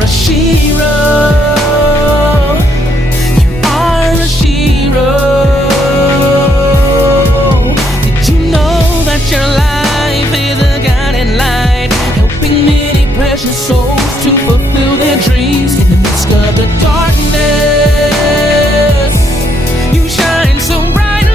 are a shero. You are a shero. Did you know that your life is a guiding light, helping many precious souls to fulfill their dreams in the midst of the darkness? You shine so brightly.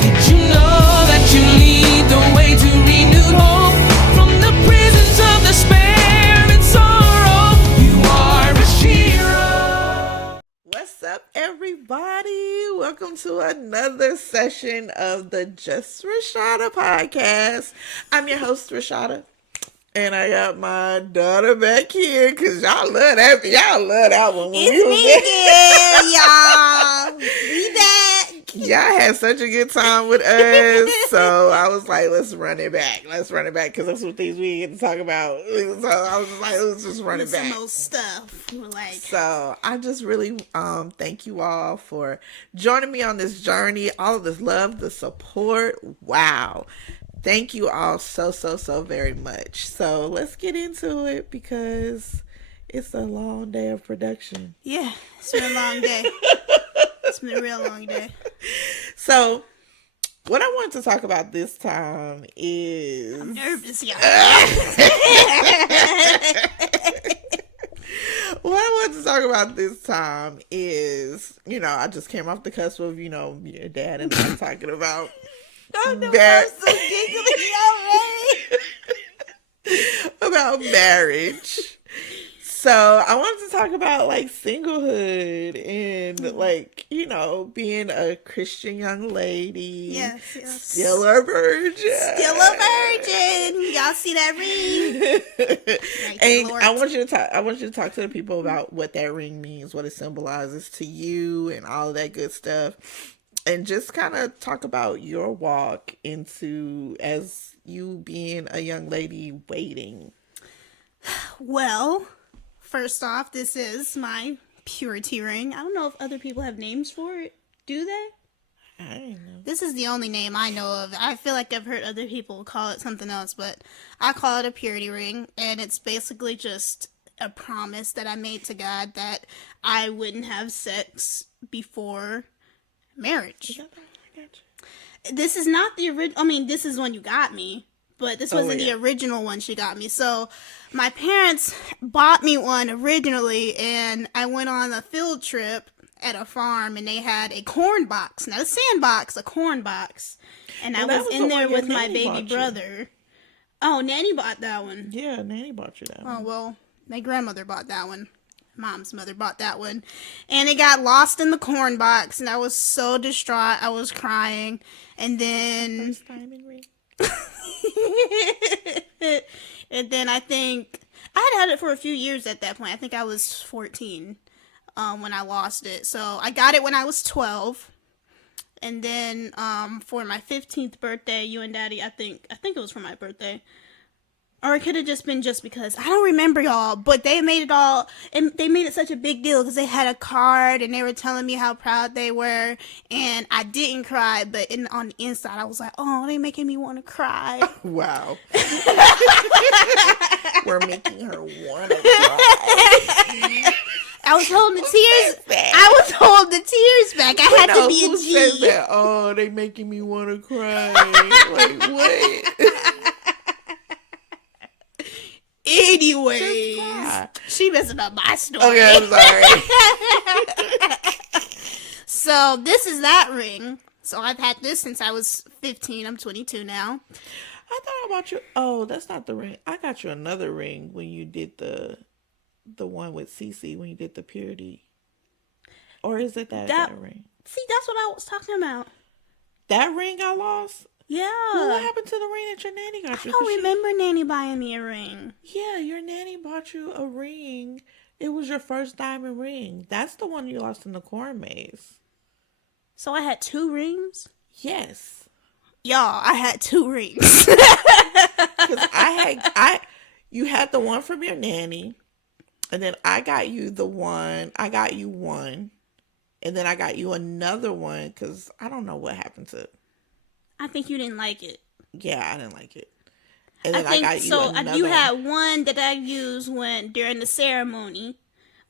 Did you know that you lead the way to renewed hope from the prisons of despair and sorrow? You are a hero. What's up, everybody? Welcome to another session of the Just Rashatta Podcast. I'm your host, Rashatta, and I got my daughter back here because y'all love that. Y'all love that one. It's me again, y'all. We back. Y'all had such a good time with us, so I was like, let's run it back. Let's run it back because that's what things we get to talk about. So I was just like, let's just run it back. Some old stuff. We're like, So I just really thank you all for joining me on this journey. All of this love, the support. Wow. Thank you all so very much. So let's get into it because it's a long day of production. yeah, it's been a long day. It's been a real long day. So what I wanted to talk about this time is... I'm nervous, y'all. What I wanted to talk about this time is, I just came off the cusp of, your dad and I talking about... Oh, no, I'm so giggly already. about marriage. So I wanted to talk about singlehood and being a Christian young lady. Yes. Still a virgin. Still a virgin. Y'all see that ring? And I want you to talk to the people about what that ring means, what it symbolizes to you, and all of that good stuff. And just kind of talk about your walk into as you being a young lady waiting. Well, first off, this is my purity ring. I don't know if other people have names for it. Do they? I don't know. This is the only name I know of. I feel like I've heard other people call it something else, but I call it a purity ring, and it's basically just a promise that I made to God that I wouldn't have sex before marriage. This is not the original. I mean, this is when you got me, but this wasn't the original one she got me. So my parents bought me one originally, and I went on a field trip at a farm, and they had a corn box, not a sandbox, a corn box, and I was in there with my baby brother. Oh, Nanny bought that one. Yeah, Nanny bought you that one. Oh, well, my grandmother bought that one. Mom's mother bought that one. And it got lost in the corn box, and I was so distraught. I was crying. And then... First time in ring. And then I think... I had it for a few years at that point. I think I was 14 when I lost it. So I got it when I was 12. And then for my 15th birthday, you and Daddy, I think it was for my birthday. Or it could have just been just because. I don't remember, y'all. But they made it all... And they made it such a big deal because they had a card and they were telling me how proud they were. And I didn't cry. But on the inside, I was like, oh, they making me want to cry. Wow. We're making her want to cry. I was holding the tears back. I was holding the tears back. I had to be a G. Who says that? Oh, they making me want to cry. Like, what? Anyways, she messing up my story. Okay, I'm sorry. So this is that ring. So I've had this since I was 15. I'm 22 now. I thought about you. Oh, that's not the ring. I got you another ring when you did the one with Cece when you did the purity. Or is it that ring? See, that's what I was talking about. That ring I lost? Yeah. Well, what happened to the ring that your nanny got you? I don't remember Nanny buying me a ring. Yeah, your nanny bought you a ring. It was your first diamond ring. That's the one you lost in the corn maze. So I had 2 rings? Yes. Y'all, I had 2 rings. Because you had the one from your nanny, and then I got you one, and then I got you another one, because I don't know what happened to it. I think you didn't like it. Yeah, I didn't like it. And then I got you so. another You one. had one that I used during the ceremony.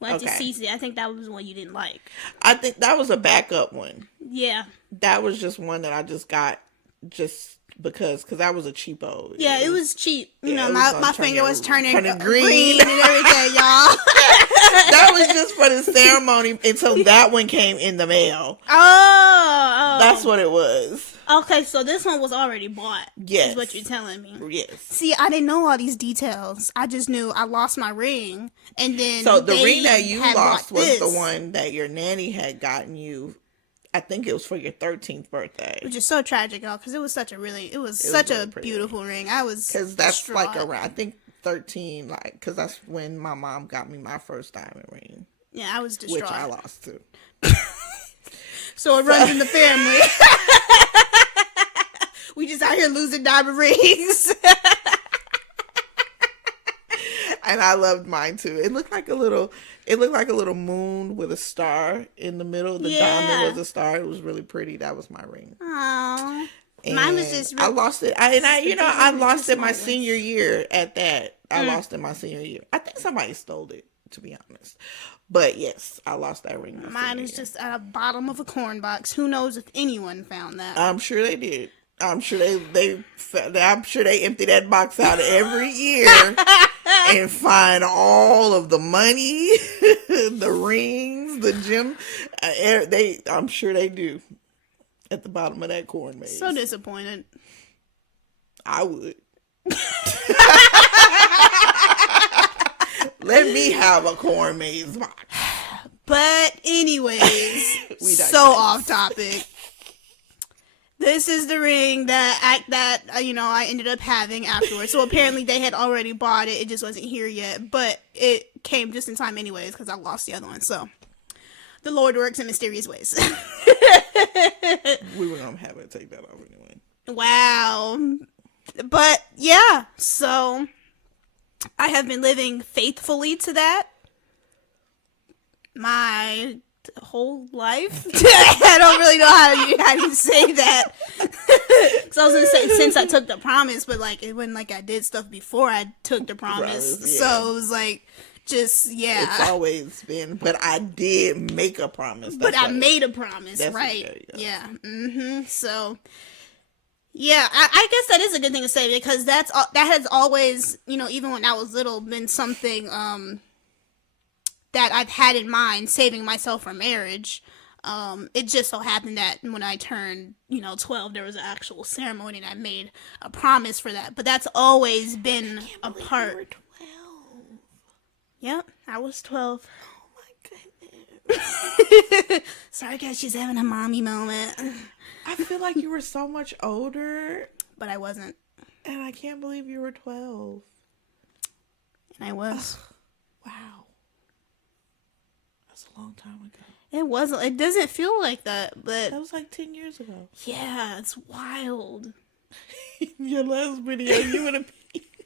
Went to Okay. CC. I think that was one you didn't like. I think that was a backup one. Yeah. That was just one that I just got just because that was a cheapo. Yeah, it was cheap. You know, it was my finger was turning green and everything, y'all. That was just for the ceremony until that one came in the mail. Oh. That's what it was. Okay, so this one was already bought. Yes. Is what you're telling me. Yes. See, I didn't know all these details. I just knew I lost my ring, and then So the ring that you had lost bought was this, the one that your nanny had gotten you. I think it was for your 13th birthday. which is so tragic, y'all, because it was such a really pretty beautiful ring. I was because that's distraught. like around, I think 13, like, because that's when my mom got me my first diamond ring, Yeah, I was distraught. which I lost too. So it runs in the family. We just out here losing diamond rings. And I loved mine too. It looked like a little moon with a star in the middle. The diamond was a star. It was really pretty. That was my ring. Aww. And Mine was just I lost it. I lost it my small senior year at that. I lost it my senior year. I think somebody stole it, to be honest. But yes, I lost that ring. Mine is just at the bottom of a corn box. Who knows if anyone found that? I'm sure they did. I'm sure I'm sure they empty that box out every year and find all of the money, the rings, the gem. I'm sure they do at the bottom of that corn maze. So disappointed. I would. Let me have a corn maze box. But anyways, We so digress. off topic. This is the ring that I ended up having afterwards. So apparently they had already bought it. It just wasn't here yet. But it came just in time anyways because I lost the other one. So the Lord works in mysterious ways. We were going to have it take that off anyway. Wow. But yeah, so I have been living faithfully to that my whole life. I don't really know how you say that. Because I was gonna say since I took the promise, but like it wasn't like I did stuff before I took the promise. Right, yeah. So it was like just It's always been, but I did make a promise. But I That's made a promise, That's right? okay, Yeah. So, yeah, I guess that is a good thing to say because that has always, even when I was little, been something that I've had in mind, saving myself for marriage. It just so happened that when I turned, 12, there was an actual ceremony and I made a promise for that. But that's always been a part. You were 12. Yep, I was 12. Oh my goodness. Sorry, guys, she's having a mommy moment. I feel like you were so much older, But I wasn't. and I can't believe you were 12. And I was. Wow. That's a long time ago. It wasn't. It doesn't feel like that, but That was like 10 years ago. yeah, it's wild. Your last video, you would have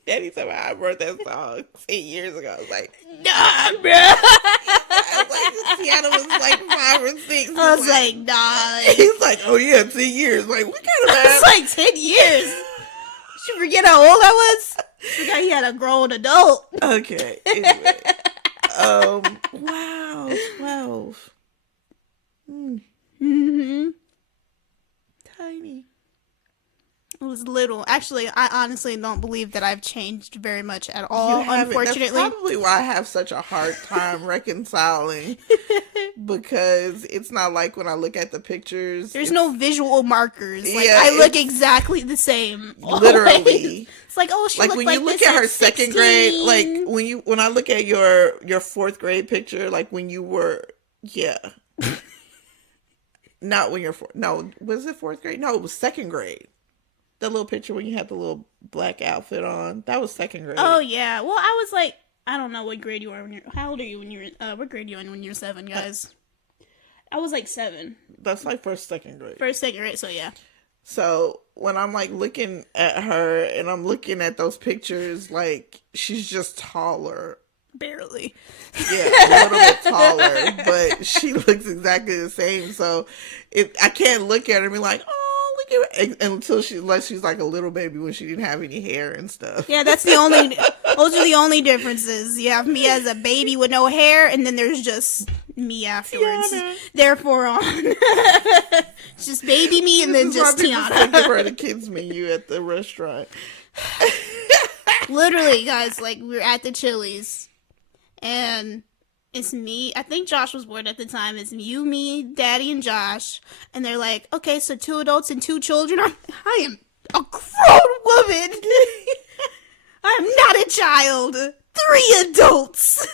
Daddy said, I wrote that song 10 years ago. I was like, Nah, bro. I was like, Seattle was like 5 or 6. I was like, nah. He's like, oh yeah, 10 years. Like, what kind of It's like 10 years. Did you forget how old I was? Forgot he had a grown adult. Okay. Anyway. Wow. 12. Mm-hmm. Tiny. It was little. Actually, I honestly don't believe that I've changed very much at all, unfortunately. That's probably why I have such a hard time reconciling. Because it's not like when I look at the pictures. There's no visual markers. Like, Yeah, I look exactly the same. Literally. Always. It's like, oh, she Like looked when like you look this at her 16. second grade, like when I look at your 4th grade picture, like when you were, yeah. Not when you're no, was it 4th grade? No, it was 2nd grade. The little picture when you had the little black outfit on, that was 2nd grade. Oh yeah. Well, I was like, I don't know what grade you are when you're. How old are you when you're? What grade are you in when you're 7, guys? I was like 7. That's like 1st, 2nd grade. 1st, 2nd grade. So yeah. So when I'm like looking at her and I'm looking at those pictures, like she's just taller. Barely. Yeah, a little bit taller, but she looks exactly the same. So I can't look at her and be like, oh, look until she's like a little baby when she didn't have any hair and stuff. Yeah, those are the only differences. You have me as a baby with no hair, and then there's just me afterwards. Tiana. Therefore on. It's just baby me and then just Tiana. Give her the kids menu at the restaurant. Literally, guys, like, we were at the Chili's, and it's me. I think Josh was born at the time. It's you, me, Daddy, and Josh. And they're like, okay, so 2 adults and 2 children. I am a grown woman. I'm not a child. 3 adults.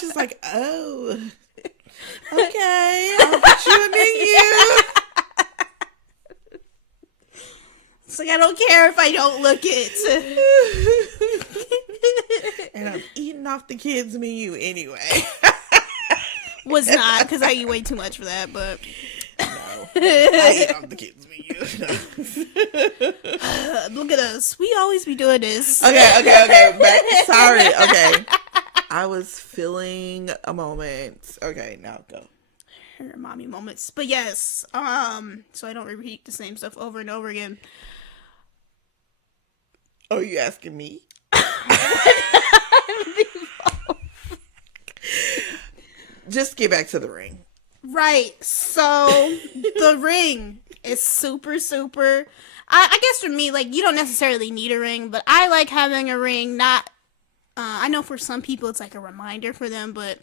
She's like, oh, okay, I'll put you in you. It's like, I don't care if I don't look it. And I'm eating off the kids' menu anyway. Was not, because I eat way too much for that, but... No. I eat off the kids' menu. Look at us. We always be doing this. Okay. Sorry. Okay. I was feeling a moment. Okay, now go. Her mommy moments. But yes, so I don't repeat the same stuff over and over again. Oh, you asking me? Just get back to the ring. Right. So the ring is super. I guess for me, like, you don't necessarily need a ring, but I like having a ring. Not. I know for some people it's like a reminder for them, but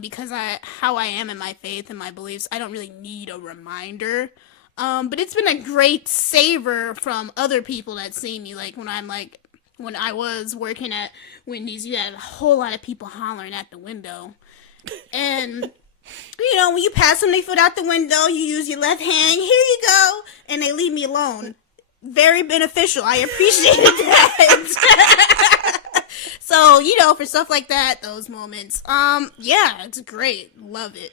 because how I am in my faith and my beliefs, I don't really need a reminder. But it's been a great saver from other people that see me. Like when I was working at Wendy's, you had a whole lot of people hollering at the window. And, you know, when you pass somebody's foot out the window, you use your left hand, here you go, and they leave me alone. Very beneficial. I appreciated that. So, you know, for stuff like that, those moments, yeah, it's great. Love it.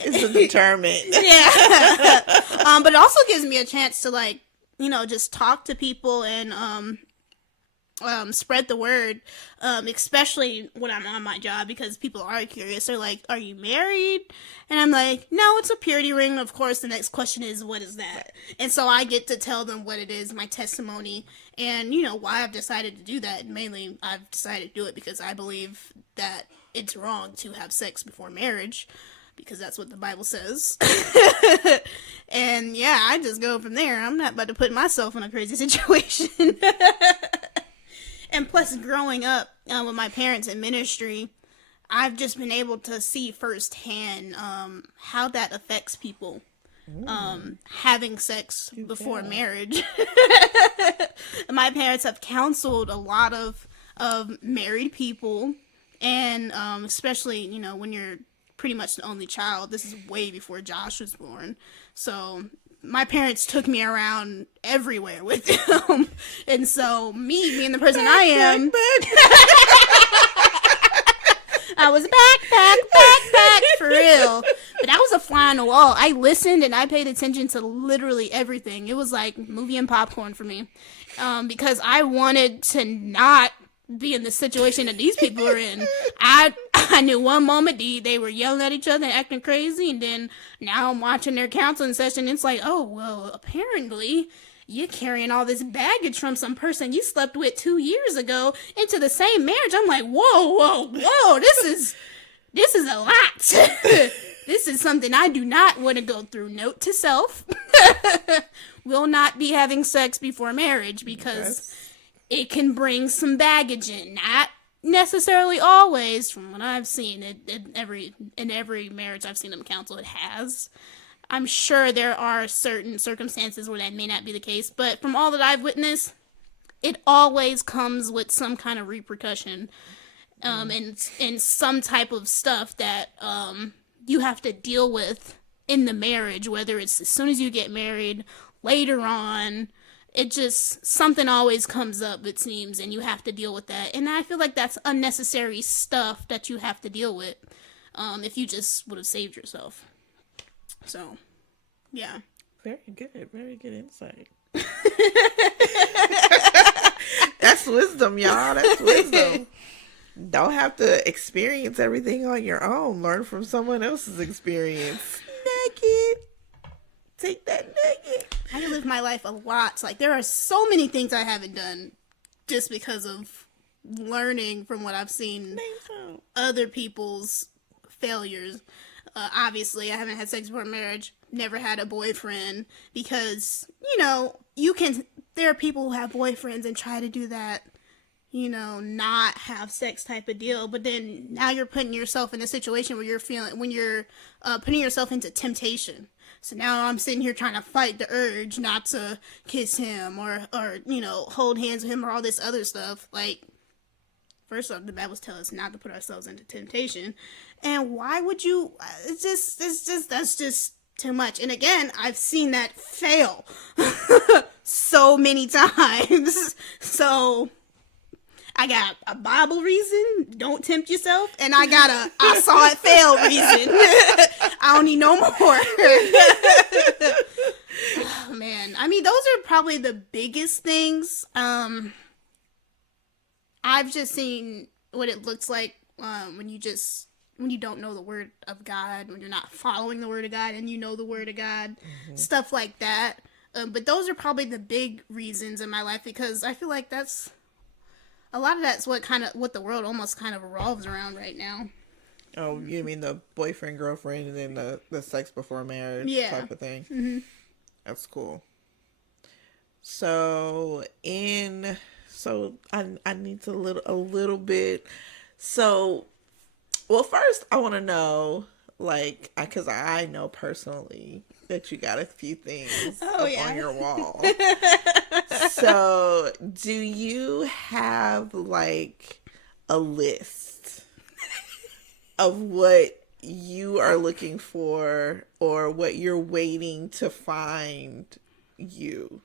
It's a determined. Yeah. But it also gives me a chance to, like, you know, just talk to people and, spread the word, especially when I'm on my job, because people are curious. They're like, are you married? And I'm like, no, it's a purity ring. Of course, the next question is, what is that? And so I get to tell them what it is, my testimony, and, you know, why I've decided to do that. Mainly, I've decided to do it because I believe that it's wrong to have sex before marriage, because that's what the Bible says. And, yeah, I just go from there. I'm not about to put myself in a crazy situation. And plus, growing up with my parents in ministry, I've just been able to see firsthand how that affects people having sex before marriage. My parents have counseled a lot of married people, and especially, you know, when you're pretty much the only child. This is way before Josh was born. So my parents took me around everywhere with them. And so me being the person I am, I was back for real. But I was a fly on the wall. I listened and I paid attention to literally everything. It was like movie and popcorn for me. Because I wanted to not be in the situation that these people are in. I knew one moment they were yelling at each other and acting crazy, and then now I'm watching their counseling session. It's like, oh, well, apparently you're carrying all this baggage from some person you slept with 2 years ago into the same marriage. I'm like, whoa, this is a lot. This is something I do not want to go through. Note to self, will not be having sex before marriage, because it can bring some baggage in. Not necessarily always, from what I've seen. In every marriage I've seen them counsel, it has. I'm sure there are certain circumstances where that may not be the case, but from all that I've witnessed, it always comes with some kind of repercussion, and some type of stuff that you have to deal with in the marriage, whether it's as soon as you get married, later on. It just, something always comes up, it seems, and you have to deal with that. And I feel like that's unnecessary stuff that you have to deal with, if you just would have saved yourself. So, yeah. Very good insight. That's wisdom, y'all. That's wisdom. Don't have to experience everything on your own. Learn from someone else's experience. naked. Take that naked. I live my life a lot. Like, there are so many things I haven't done just because of learning from what I've seen other people's failures. Obviously, I haven't had sex before marriage, never had a boyfriend, because, there are people who have boyfriends and try to do that, not have sex type of deal, but then now you're putting yourself in a situation where you're putting yourself into temptation. So now I'm sitting here trying to fight the urge not to kiss him or hold hands with him or all this other stuff. Like, first off, the Bible tells us not to put ourselves into temptation. And why would you? That's just too much. And again, I've seen that fail so many times. So I got a Bible reason, don't tempt yourself, and I got a I saw it fail reason. I don't need no more. Oh, man. I mean, those are probably the biggest things. I've just seen what it looks like when you don't know the word of God, when you're not following the word of God and you know the word of God, stuff like that. But those are probably the big reasons in my life, because I feel like that's what the world almost kind of revolves around right now. Oh, you mean the boyfriend, girlfriend, and then the sex before marriage type of thing? Mm-hmm. That's cool. So I need to a little bit. So, well, first I want to know, like, because I know personally that you got a few things on your wall. So, do you have like a list of what you are looking for or what you're waiting to find you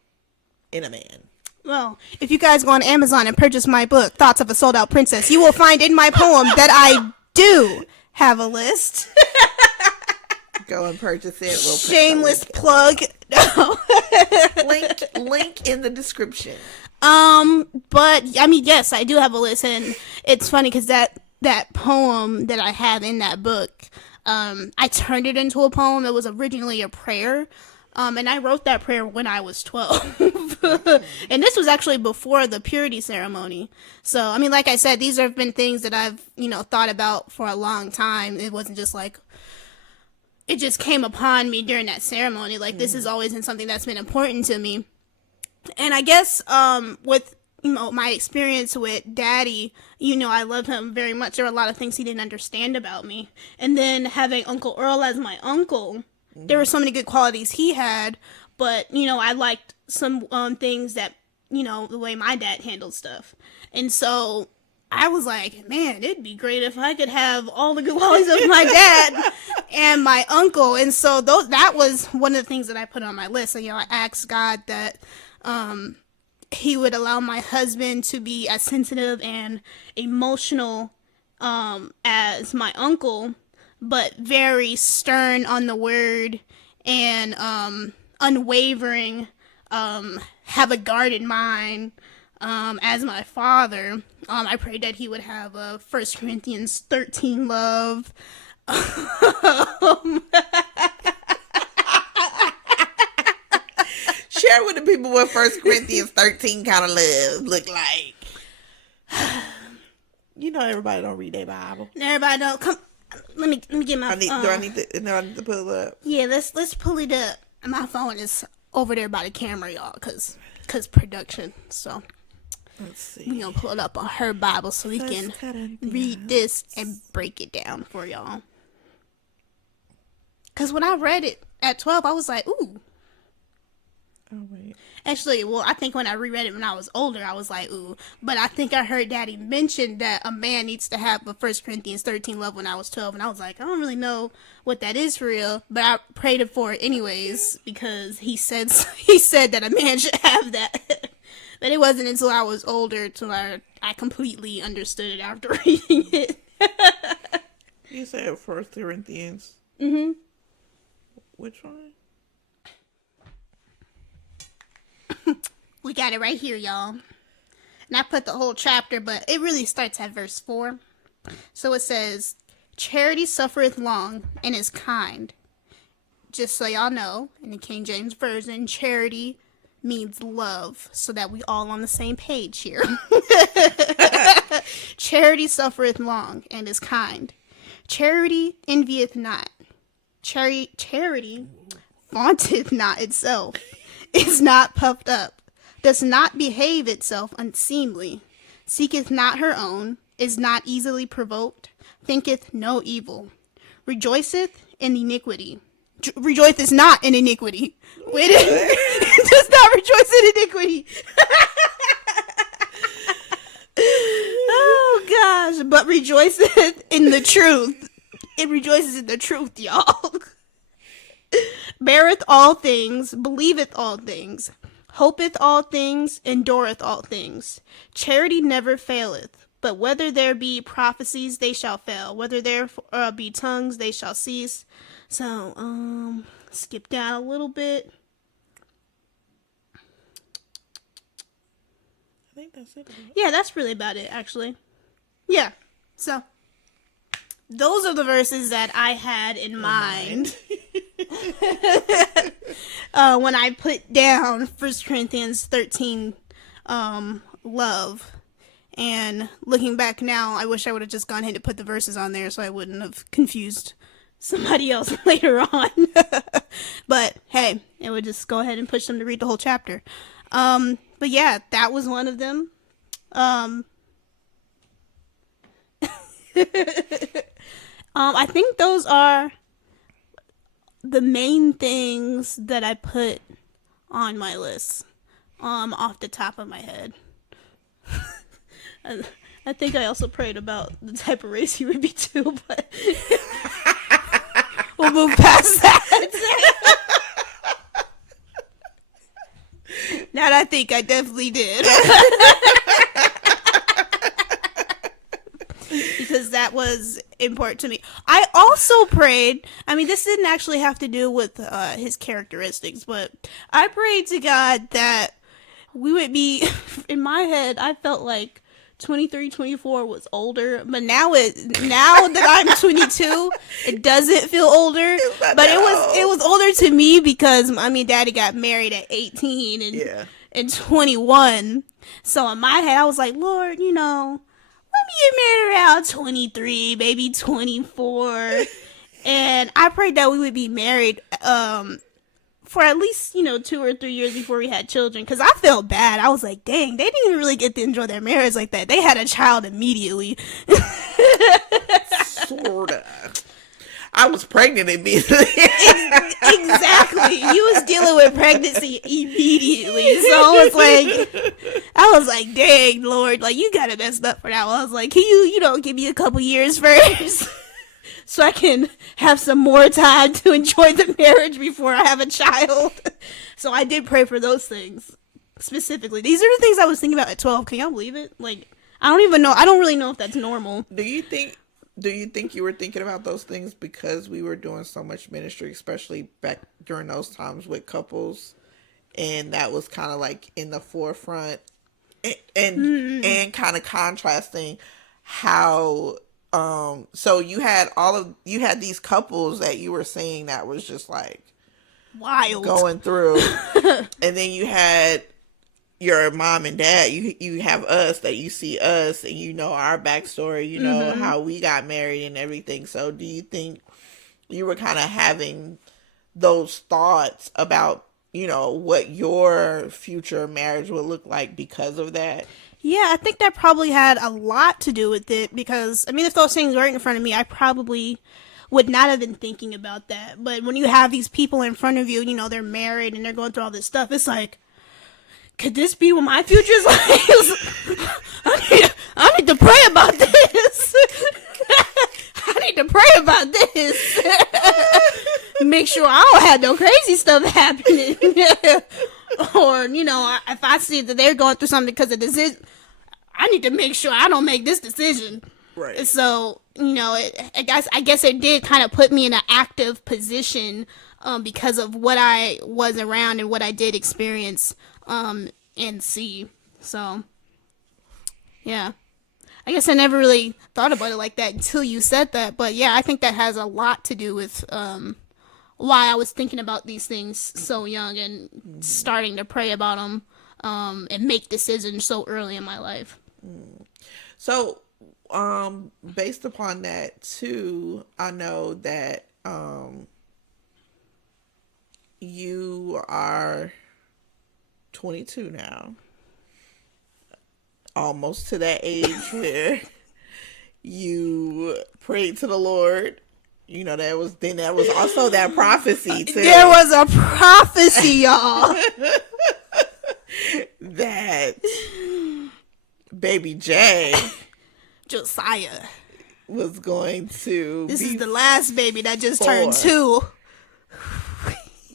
in a man? Well, if you guys go on Amazon and purchase my book, Thoughts of a Sold Out Princess, you will find in my poem that I do have a list. Go and purchase it. We'll Shameless plug. link in the description. But I mean, yes, I do have a list, and it's funny because that poem that I have in that book, I turned it into a poem. It was originally a prayer. And I wrote that prayer when I was 12. And this was actually before the purity ceremony. So, I mean, like I said, these have been things that I've, thought about for a long time. It wasn't just like, it just came upon me during that ceremony. Like, this has always been something that's been important to me. And I guess, with, my experience with Daddy, I love him very much. There were a lot of things he didn't understand about me. And then having Uncle Earl as my uncle, there were so many good qualities he had, but, I liked some things that, the way my dad handled stuff. And so I was like, man, it'd be great if I could have all the good qualities of my dad and my uncle. And so that was one of the things that I put on my list. And, I asked God that he would allow my husband to be as sensitive and emotional as my uncle, but very stern on the word and unwavering, have a guarded mind as my father. I prayed that he would have a 1 Corinthians 13 love. Share with the people what 1 Corinthians 13 kind of love look like. Everybody don't read their Bible. Everybody don't. Come, let me get my. Do I need to pull it up? Yeah, let's pull it up. My phone is over there by the camera, y'all, cause production. So let's see. We gonna pull it up on her Bible so we can read this and break it down for y'all. Cause when I read it at 12, I was like, ooh. Oh, wait. Actually, well, I think when I reread it when I was older, I was like, ooh. But I think I heard Daddy mention that a man needs to have a 1 Corinthians 13 love when I was 12. And I was like, I don't really know what that is for real. But I prayed for it anyways because he said that a man should have that. But it wasn't until I was older till I completely understood it after reading it. You said 1 Corinthians. Mm-hmm. Which one? We got it right here, y'all. And I put the whole chapter, but it really starts at verse 4. So it says, charity suffereth long and is kind. just so y'all know, in the King James Version, charity means love, so that we all on the same page here. Charity suffereth long and is kind. Charity envieth not. Charity vaunteth not itself, is not puffed up, does not behave itself unseemly, seeketh not her own, is not easily provoked, thinketh no evil, rejoiceth in iniquity. Rejoiceth not in iniquity. It does not rejoice in iniquity. Oh gosh, but rejoiceth in the truth. It rejoices in the truth, y'all. Beareth all things, believeth all things, hopeth all things, endureth all things. Charity never faileth, but whether there be prophecies, they shall fail. Whether there be tongues, they shall cease. So, skip down a little bit. I think that's it. Yeah, that's really about it, actually. Yeah. So, those are the verses that I had in mind. When I put down 1 Corinthians 13, love. And looking back now, I wish I would have just gone ahead and put the verses on there so I wouldn't have confused somebody else later on. But hey, it would just go ahead and push them to read the whole chapter. But yeah, that was one of them. I think those are the main things that I put on my list, off the top of my head. I think I also prayed about the type of race he would be too, but we'll move past that. That I think I definitely did. Because that was important to me. I also prayed, I mean, this didn't actually have to do with his characteristics, but I prayed to God that we would be, in my head, I felt like 23, 24 was older, but now that I'm 22, it doesn't feel older, but it was older to me because, I mean, Daddy got married at 18 and 21, so in my head, I was like, Lord, you know, let me get married around 23, maybe 24, and I prayed that we would be married, for at least, 2 or 3 years before we had children, because I felt bad. I was like, dang, they didn't even really get to enjoy their marriage like that. They had a child immediately. Sorta. I was pregnant immediately. Exactly. You was dealing with pregnancy immediately. So I was like, dang, Lord, like, you got it messed up for that one. I was like, can you, give me a couple years first? So I can have some more time to enjoy the marriage before I have a child. So I did pray for those things specifically. These are the things I was thinking about at 12. Can y'all believe it? Like, I don't even know. I don't really know if that's normal. Do you think you were thinking about those things because we were doing so much ministry, especially back during those times with couples, and that was kind of like in the forefront, and kind of contrasting how. So you had these couples that you were seeing that was just like wild going through, and then you had your mom and dad. You have us that you see us, and you know our backstory. You know how we got married and everything. So do you think you were kind of having those thoughts about what your future marriage would look like because of that? Yeah, I think that probably had a lot to do with it because, I mean, if those things weren't in front of me, I probably would not have been thinking about that. But when you have these people in front of you, they're married and they're going through all this stuff, it's like, could this be what my future is like? I need to pray about this. I need to pray about this. Make sure I don't have no crazy stuff happening. Or, if I see that they're going through something because of this, I need to make sure I don't make this decision. Right. So, I guess it did kind of put me in an active position because of what I was around and what I did experience and see. So, yeah. I guess I never really thought about it like that until you said that. But, yeah, I think that has a lot to do with why I was thinking about these things so young and starting to pray about them and make decisions so early in my life. So, based upon that too, I know that you are 22 now, almost to that age where you prayed to the Lord. You know, that was also that prophecy too. There was a prophecy, y'all. That baby Jay Josiah was going to This be is the last baby that just 4. turned 2.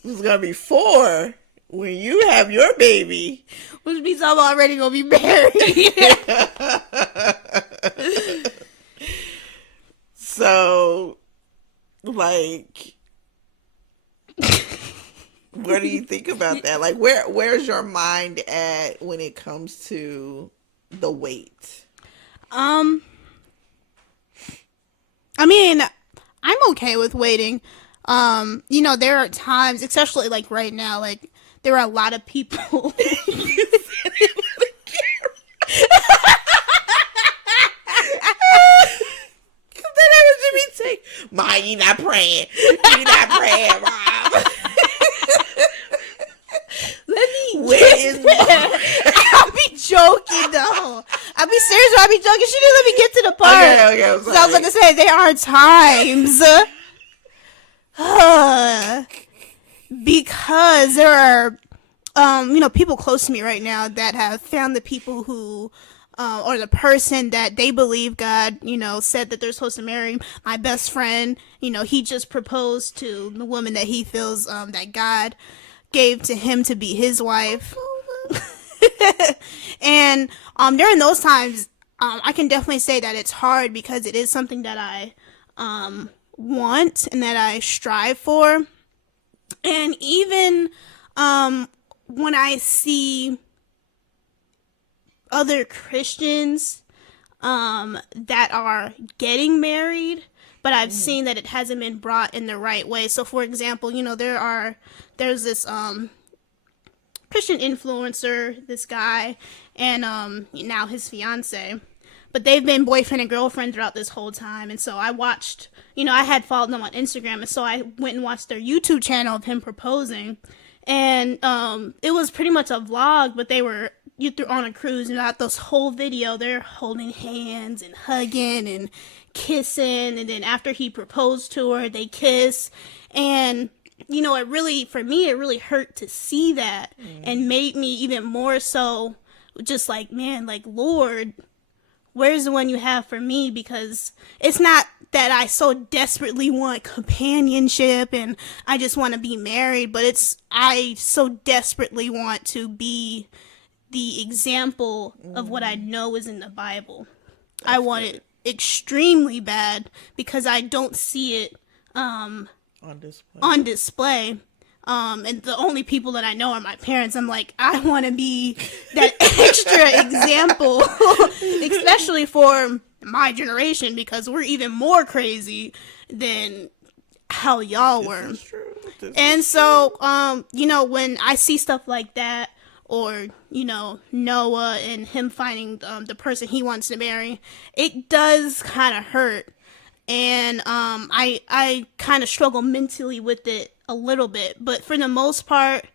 was gonna be 4 when you have your baby. Which means I'm already gonna be married. So, like, what do you think about that? Like, where's your mind at when it comes to the weight? I mean, I'm okay with waiting. You know, there are times, especially like right now, like there are a lot of people. Ma, you not praying. You not praying, Rob. Let me Where is I'll be joking though. I'll be serious. I'll be joking. She didn't let me get to the part. Okay, I'm So I was gonna say there are times because there are you know, people close to me right now that have found the people who or the person that they believe God, you know, said that they're supposed to marry. My best friend, you know, he just proposed to the woman that he feels that God gave to him to be his wife. And during those times, I can definitely say that it's hard because it is something that I want and that I strive for. And even when I see other Christians that are getting married, but I've seen that it hasn't been brought in the right way. So for example, you know, there's this Christian influencer, this guy, and now his fiance, but they've been boyfriend and girlfriend throughout this whole time. And so I watched, you know, I had followed them on Instagram, and so I went and watched their YouTube channel of him proposing. And it was pretty much a vlog, but they were on a cruise, and throughout this whole video they're holding hands and hugging and kissing, and then after he proposed to her, they kiss. And you know, it really hurt to see that, and made me even more so just like, man, like, Lord, where's the one you have for me? Because it's not that I so desperately want companionship and I just want to be married, but I so desperately want to be the example of what I know is in the Bible. I want it extremely bad because I don't see it on display. And the only people that I know are my parents. I'm like, I want to be that extra example, especially for my generation, because we're even more crazy than how y'all were. And so, you know, when I see stuff like that, or, you know, Noah and him finding the person he wants to marry, it does kind of hurt. And I kind of struggle mentally with it a little bit. But for the most part,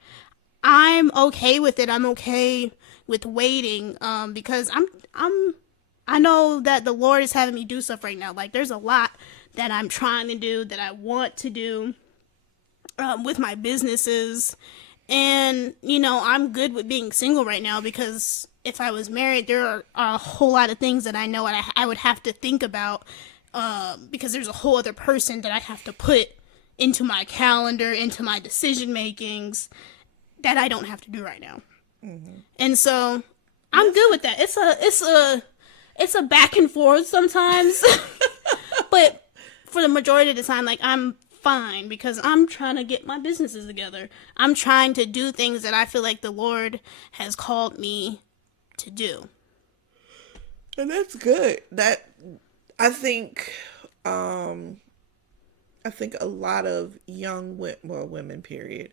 I'm okay with it. I'm okay with waiting because I know that the Lord is having me do stuff right now. Like, there's a lot that I'm trying to do, that I want to do with my businesses. And, you know, I'm good with being single right now because if I was married, there are a whole lot of things that I know I would have to think about because there's a whole other person that I have to put into my calendar, into my decision makings that I don't have to do right now. Mm-hmm. And so I'm good with that. It's a back and forth sometimes, but for the majority of the time, like, I'm fine because I'm trying to get my businesses together. I'm trying to do things that I feel like the Lord has called me to do. And that's good. That I think I think a lot of young women, period,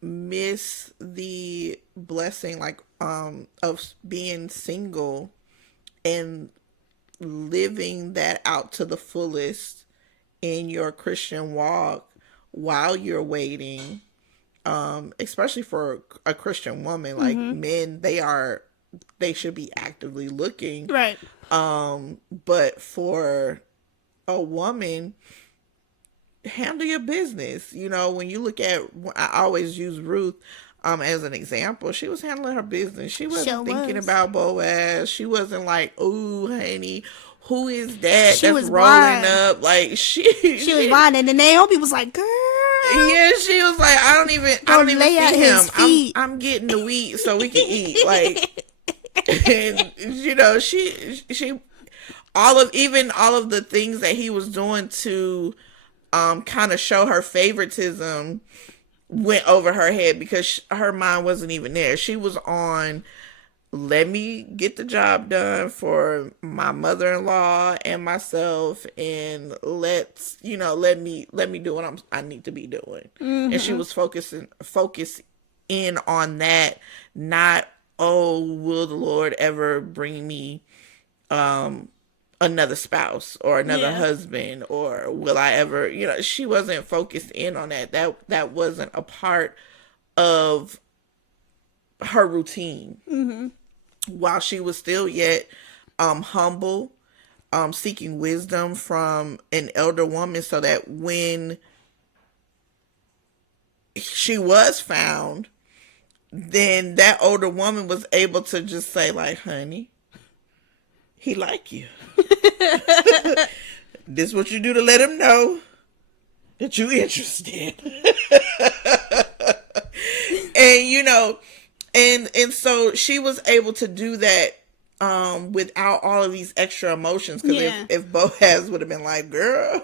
miss the blessing, like, of being single and living that out to the fullest in your Christian walk while you're waiting. Especially for a Christian woman, like, men, they should be actively looking. Right. But for a woman, handle your business. You know, when you look at, I always use Ruth as an example. She was handling her business. She wasn't thinking about Boaz. She wasn't like, "Ooh, honey, who is that that's rolling up?" Like, she was whining, and Naomi was like, "Girl." Yeah, she was like, I don't even see him. I'm getting the wheat so we can eat. Like, and you know, she all of the things that he was doing to kind of show her favoritism went over her head, because her mind wasn't even there. She was on, let me get the job done for my mother-in-law and myself, and let me do what I need to be doing. And she was focused in on that, not, oh, will the Lord ever bring me another spouse or another husband, or will I ever, she wasn't focused in on that. That wasn't a part of her routine. While she was still yet humble, seeking wisdom from an elder woman, so that when she was found, then that older woman was able to just say, like, honey, he like you. This what you do to let him know that you interested. And so she was able to do that without all of these extra emotions. Because if Boaz would have been like, girl,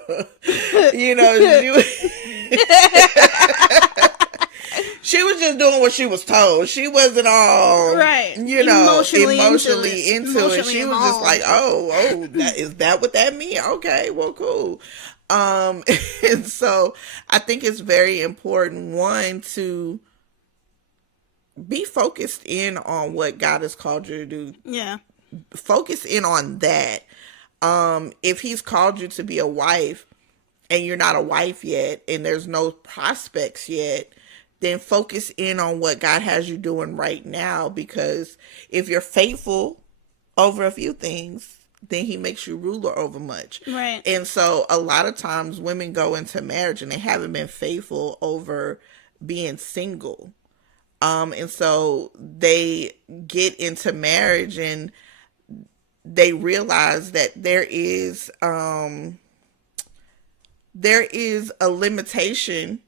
she was just doing what she was told. She wasn't all emotionally into it. She was just like, oh, is that what that means? Okay, well, cool. And so I think it's very important, one, to be focused in on what God has called you to do. Yeah. Focus in on that. If he's called you to be a wife and you're not a wife yet, and there's no prospects yet, then focus in on what God has you doing right now. Because if you're faithful over a few things, then he makes you ruler over much. Right. And so a lot of times women go into marriage and they haven't been faithful over being single. And so they get into marriage and they realize that there is a limitation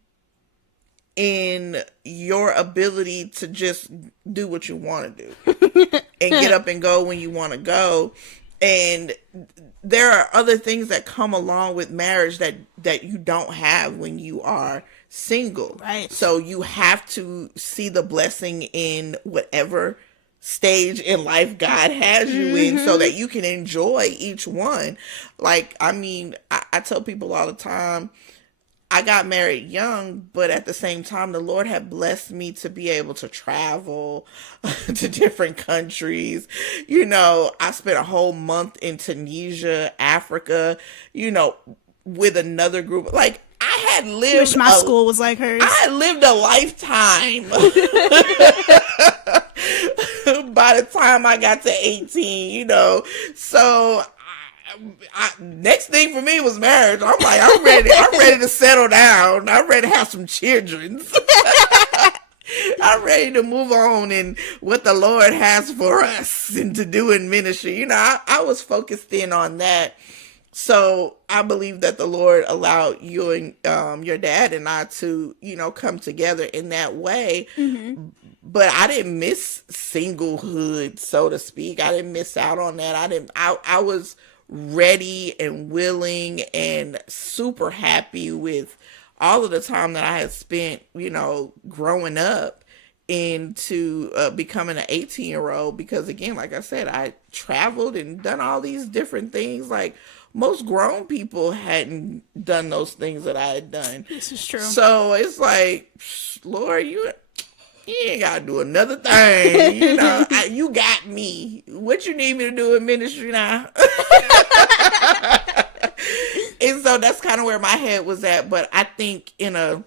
in your ability to just do what you want to do and get up and go when you want to go. And there are other things that come along with marriage that you don't have when you are single. Right. So you have to see the blessing in whatever stage in life God has you in, so that you can enjoy each one. Like, I mean, I tell people all the time, I got married young, but at the same time, the Lord had blessed me to be able to travel to different countries. I spent a whole month in Tunisia, Africa, with another group. Like, I had lived. Wish my school was like hers. I had lived a lifetime. By the time I got to 18, so next thing for me was marriage. I'm like, I'm ready to settle down. I'm ready to have some children. I'm ready to move on in what the Lord has for us and to do in ministry. I was focused in on that. So I believe that the Lord allowed you and your dad and I to, come together in that way. Mm-hmm. But I didn't miss singlehood, so to speak. I didn't miss out on that. I was ready and willing and super happy with all of the time that I had spent, growing up into becoming an 18-year-old, because again, like I said, I traveled and done all these different things. Like most grown people hadn't done those things that I had done. This is true. So it's like, Lord, you ain't gotta do another thing. You know, you got me. What you need me to do in ministry now? And so that's kind of where my head was at. But I think in a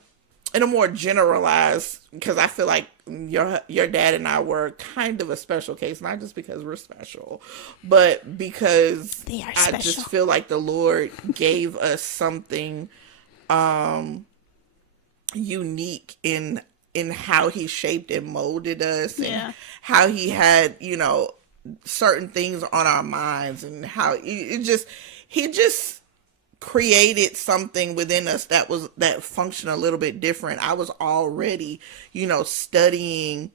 more generalized, because I feel like your dad and I were kind of a special case, not just because we're special, but because I just feel like the Lord gave us something unique in how he shaped and molded us, and how he had, you know, certain things on our minds, and how he just created something within us that functioned a little bit different. I was already, you know, studying,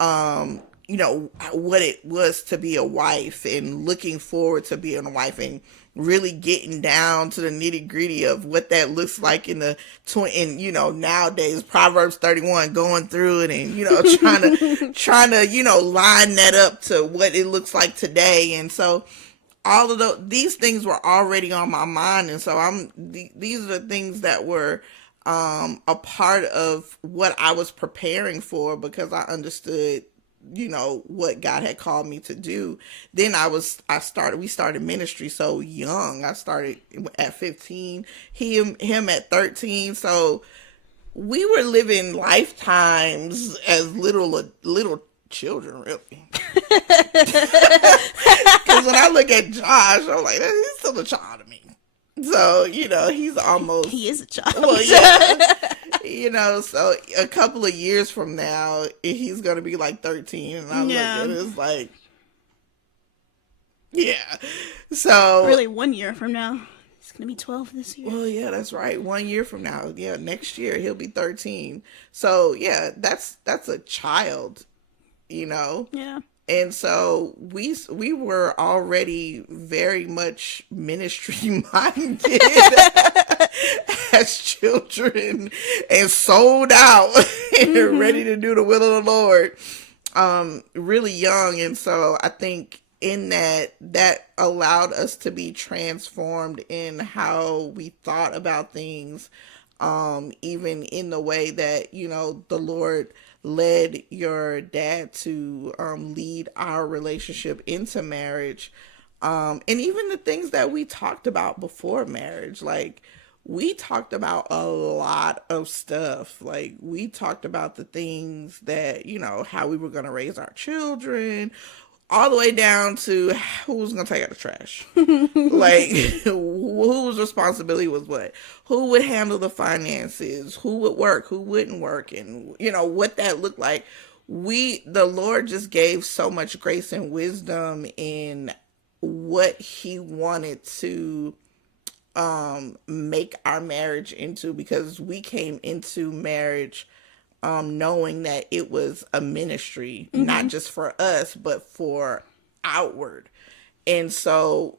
you know, what it was to be a wife, and looking forward to being a wife, and really getting down to the nitty gritty of what that looks like in the and you know, nowadays Proverbs 31, going through it, and you know, trying to you know, line that up to what it looks like today. And so all of these things were already on my mind, and so these are the things that were a part of what I was preparing for, because I understood, you know, what God had called me to do. Then we started ministry so young. I started at 15, him at 13. So we were living lifetimes as little children, really. Because when I look at Josh, I'm like, he's still a child to me. So, you know, he is a child. Well, yeah. You know, so a couple of years from now, he's going to be like 13. And I look at it, it's like, yeah. So. Really, 1 year from now. He's going to be 12 this year. Well, yeah, that's right. 1 year from now. Yeah, next year, he'll be 13. So, yeah, that's a child, you know? Yeah. And so we were already very much ministry minded as children, and sold out and ready to do the will of the Lord, really young. And so I think in that allowed us to be transformed in how we thought about things, even in the way that, you know, the Lord led your dad to lead our relationship into marriage, and even the things that we talked about before marriage. Like, we talked about a lot of stuff. Like, we talked about the things that, you know, how we were going to raise our children, all the way down to who was going to take out the trash. Like, whose responsibility was what? Who would handle the finances? Who would work? Who wouldn't work? And, you know, what that looked like. The Lord just gave so much grace and wisdom in what he wanted to make our marriage into, because we came into marriage knowing that it was a ministry, not just for us, but for outward. And so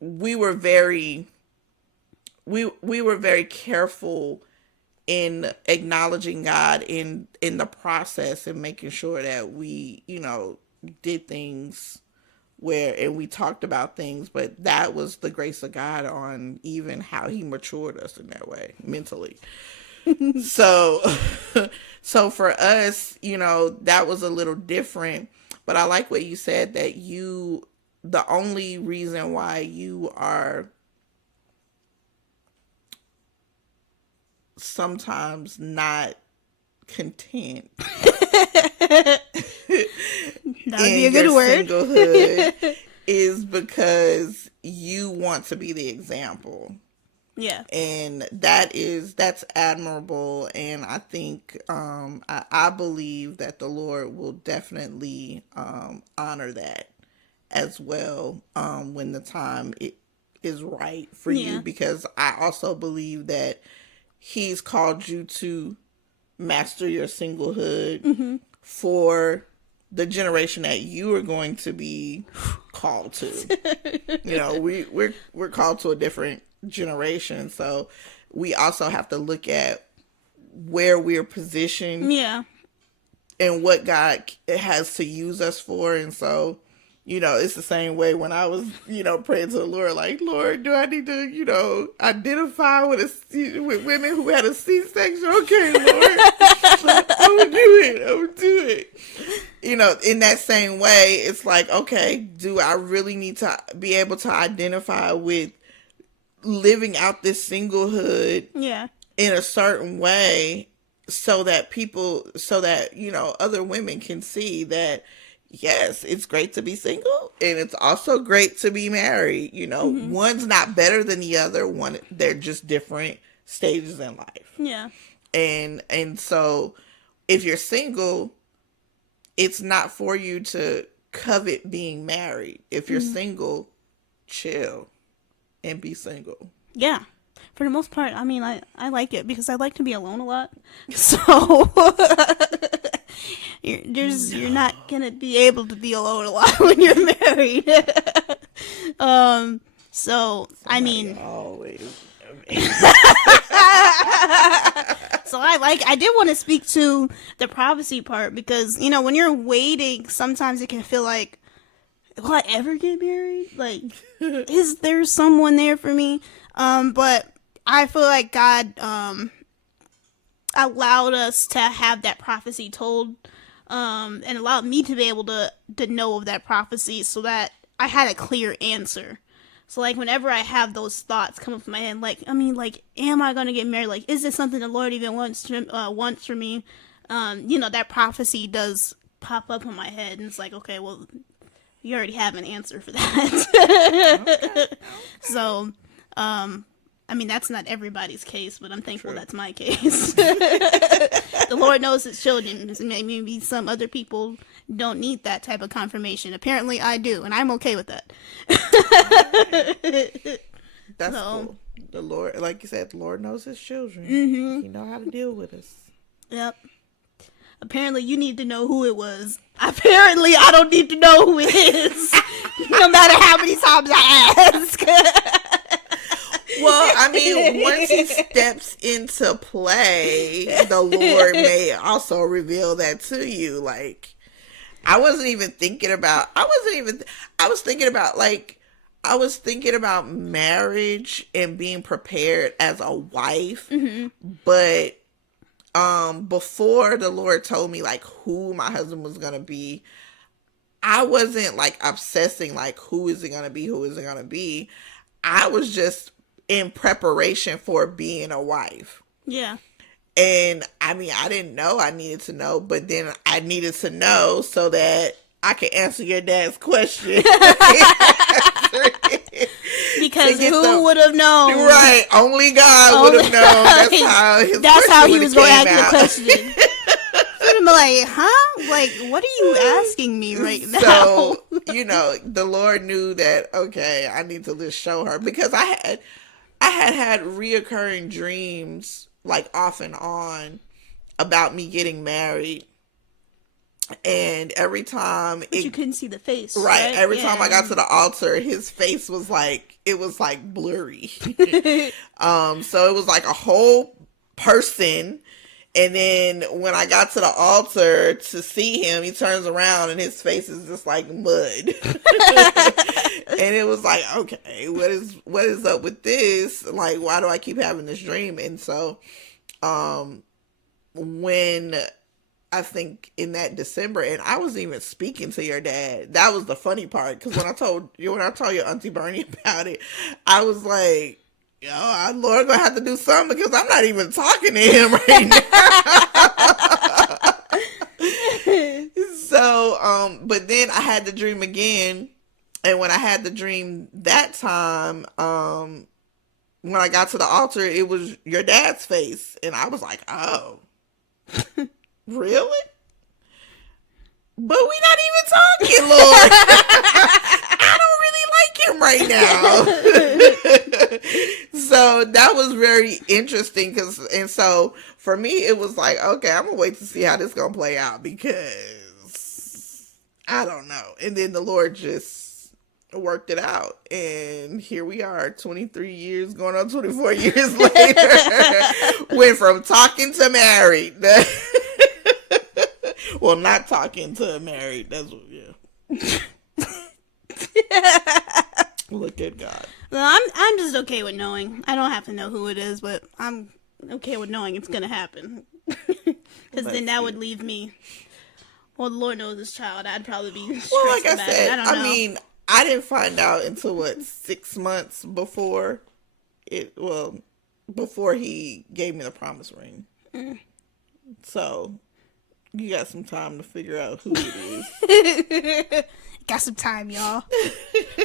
we were very careful in acknowledging God in the process, and making sure that we, you know, did things and we talked about things, but that was the grace of God on even how he matured us in that way, mentally. So for us, you know, that was a little different. But I like what you said, that the only reason why you are sometimes not content that would be a good word, singlehood, is because you want to be the example. Yeah. And that's admirable. And I think, I believe that the Lord will definitely, honor that as well, when the time is right for you, because I also believe that he's called you to master your singlehood for the generation that you are going to be called to. You know, we're called to a different generation, so we also have to look at where we're positioned and what God has to use us for. And so, it's the same way when I was, praying to the Lord, like, Lord, do I need to, identify with women who had a C-section? Okay, Lord, I would do it. In that same way, it's like, okay, do I really need to be able to identify with living out this singlehood in a certain way so that other women can see that, yes, it's great to be single and it's also great to be married. One's not better than the other. They're just different stages in life. Yeah. And so if you're single, it's not for you to covet being married. If you're single, chill and be single. Yeah. For the most part, I mean, I like it because I like to be alone a lot. So you're not gonna be able to be alone a lot when you're married. So I mean, always. So I did want to speak to the prophecy part because, when you're waiting, sometimes it can feel like, will I ever get married? Like, is there someone there for me? But I feel like God allowed us to have that prophecy told, and allowed me to be able to know of that prophecy so that I had a clear answer. So, like, whenever I have those thoughts come up in my head, am I going to get married? Like, is this something the Lord even wants for me? That prophecy does pop up in my head, and it's like, okay, well, you already have an answer for that. Okay. So, I mean, that's not everybody's case, but I'm thankful that's my case. The Lord knows his children. Maybe some other people don't need that type of confirmation. Apparently I do, and I'm okay with that. That's cool. The Lord, like you said, the Lord knows his children. Mm-hmm. He knows how to deal with us. Yep. Apparently you need to know who it was. Apparently I don't need to know who it is. No matter how many times I ask. Well, I mean, once he steps into play, the Lord may also reveal that to you. Like, I was thinking about marriage and being prepared as a wife. Mm-hmm. But before the Lord told me like who my husband was gonna be, I wasn't like obsessing like who is it gonna be. I was just in preparation for being a wife. Yeah. And I mean, I didn't know I needed to know, but then I needed to know so that I could answer your dad's question. Because who would have known? Right. Only God would have known. That's how he was going to ask the question. I'm like, huh? Like, what are you asking me right now? So, the Lord knew that, okay, I need to just show her. Because I had reoccurring dreams, like off and on, about me getting married. And every time you couldn't see the face, right? Every time I got to the altar, his face was like, it was like blurry. So it was like a whole person. And then when I got to the altar to see him, he turns around and his face is just like mud. And it was like, okay, what is up with this? Like, why do I keep having this dream? And so, when I think in that December, and I wasn't even speaking to your dad. That was the funny part, because when I told your Auntie Bernie about it, I was like, our Lord gonna have to do something because I'm not even talking to him right now. So, but then I had the dream again, and when I had the dream that time, when I got to the altar, it was your dad's face, and I was like, oh. Really? But we're not even talking, Lord. I don't really like him right now. So that was very interesting and so for me, it was like, okay, I'm going to wait to see how this going to play out because I don't know. And then the Lord just worked it out. And here we are 23 years going on 24 years later. Went from talking to married. Well, not talking to married. That's what, Look at God. Well, I'm just okay with knowing. I don't have to know who it is, but I'm okay with knowing it's gonna happen. Because then that would leave me. Well, the Lord knows this child. I'd probably be stressed Well, like I about it. said, I don't know. mean, I didn't find out until 6 months before before he gave me the promise ring. So you got some time to figure out who it is. Got some time, y'all.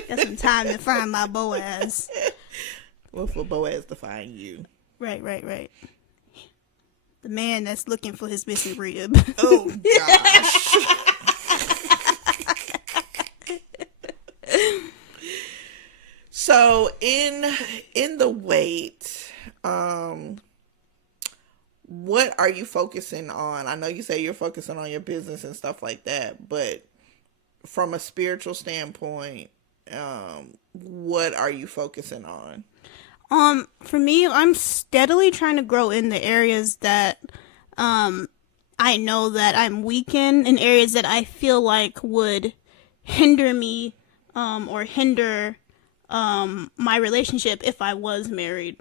Got some time to find my Boaz. Well, for Boaz to find you. Right. The man that's looking for his missing rib. Oh, gosh. So, in the wait, what are you focusing on? I know you say you're focusing on your business and stuff like that, but from a spiritual standpoint, what are you focusing on? For me, I'm steadily trying to grow in the areas that I know that I'm weak in areas that I feel like would hinder me or hinder my relationship if I was married.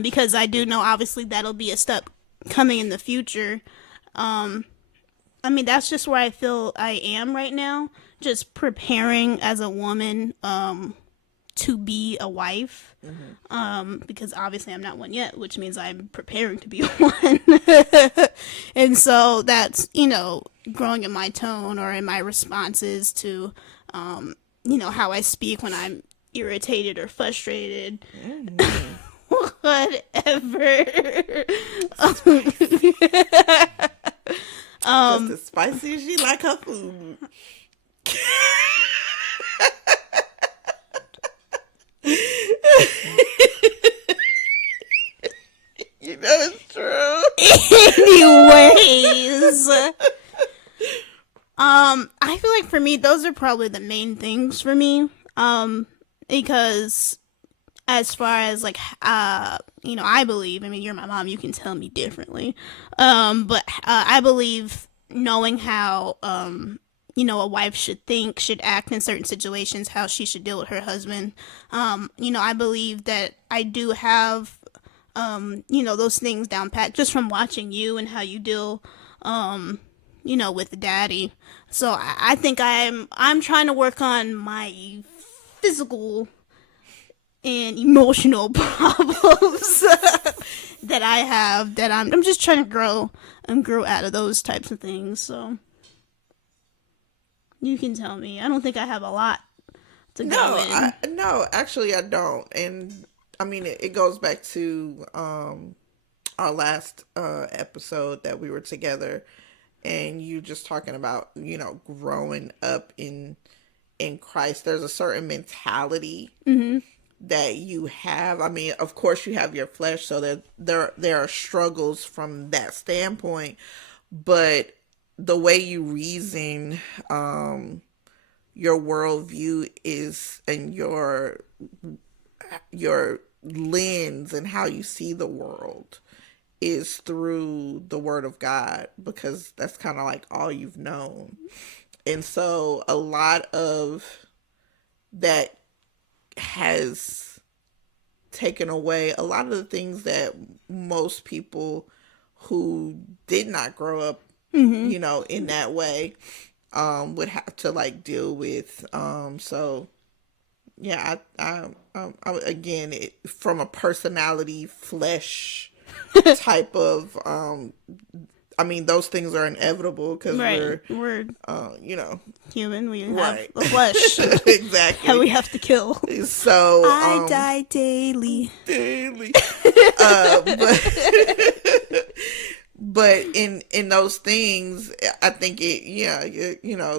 Because I do know obviously that'll be a step coming in the future. I mean, that's just where I feel I am right now, just preparing as a woman to be a wife. Because obviously I'm not one yet, which means I'm preparing to be one. And so that's, growing in my tone or in my responses to, how I speak when I'm irritated or frustrated. Whatever. Just as spicy as she like her food. It's true. Anyways, I feel like for me, those are probably the main things for me. Because as far as like, I believe, you're my mom, you can tell me differently. But I believe knowing how, a wife should think, should act in certain situations, how she should deal with her husband. I believe that I do have, those things down pat just from watching you and how you deal, with daddy. So I think I'm trying to work on my physical and emotional problems that I have, that I'm just trying to grow out of those types of things. So you can tell me. I don't think I have a lot to go in. No, actually I don't. And it goes back to our last episode that we were together, and you just talking about, growing up in Christ. There's a certain mentality that you have. Of course you have your flesh, so there are struggles from that standpoint, but the way you reason, your worldview is, and your lens and how you see the world is through the Word of God, because that's kind of like all you've known. And so a lot of that has taken away a lot of the things that most people who did not grow up, in that way, would have to like deal with. So yeah, I again, from a personality, flesh type of, those things are inevitable because we're human. We have right. a flesh. Exactly. And we have to kill. So I die daily. But in those things, I think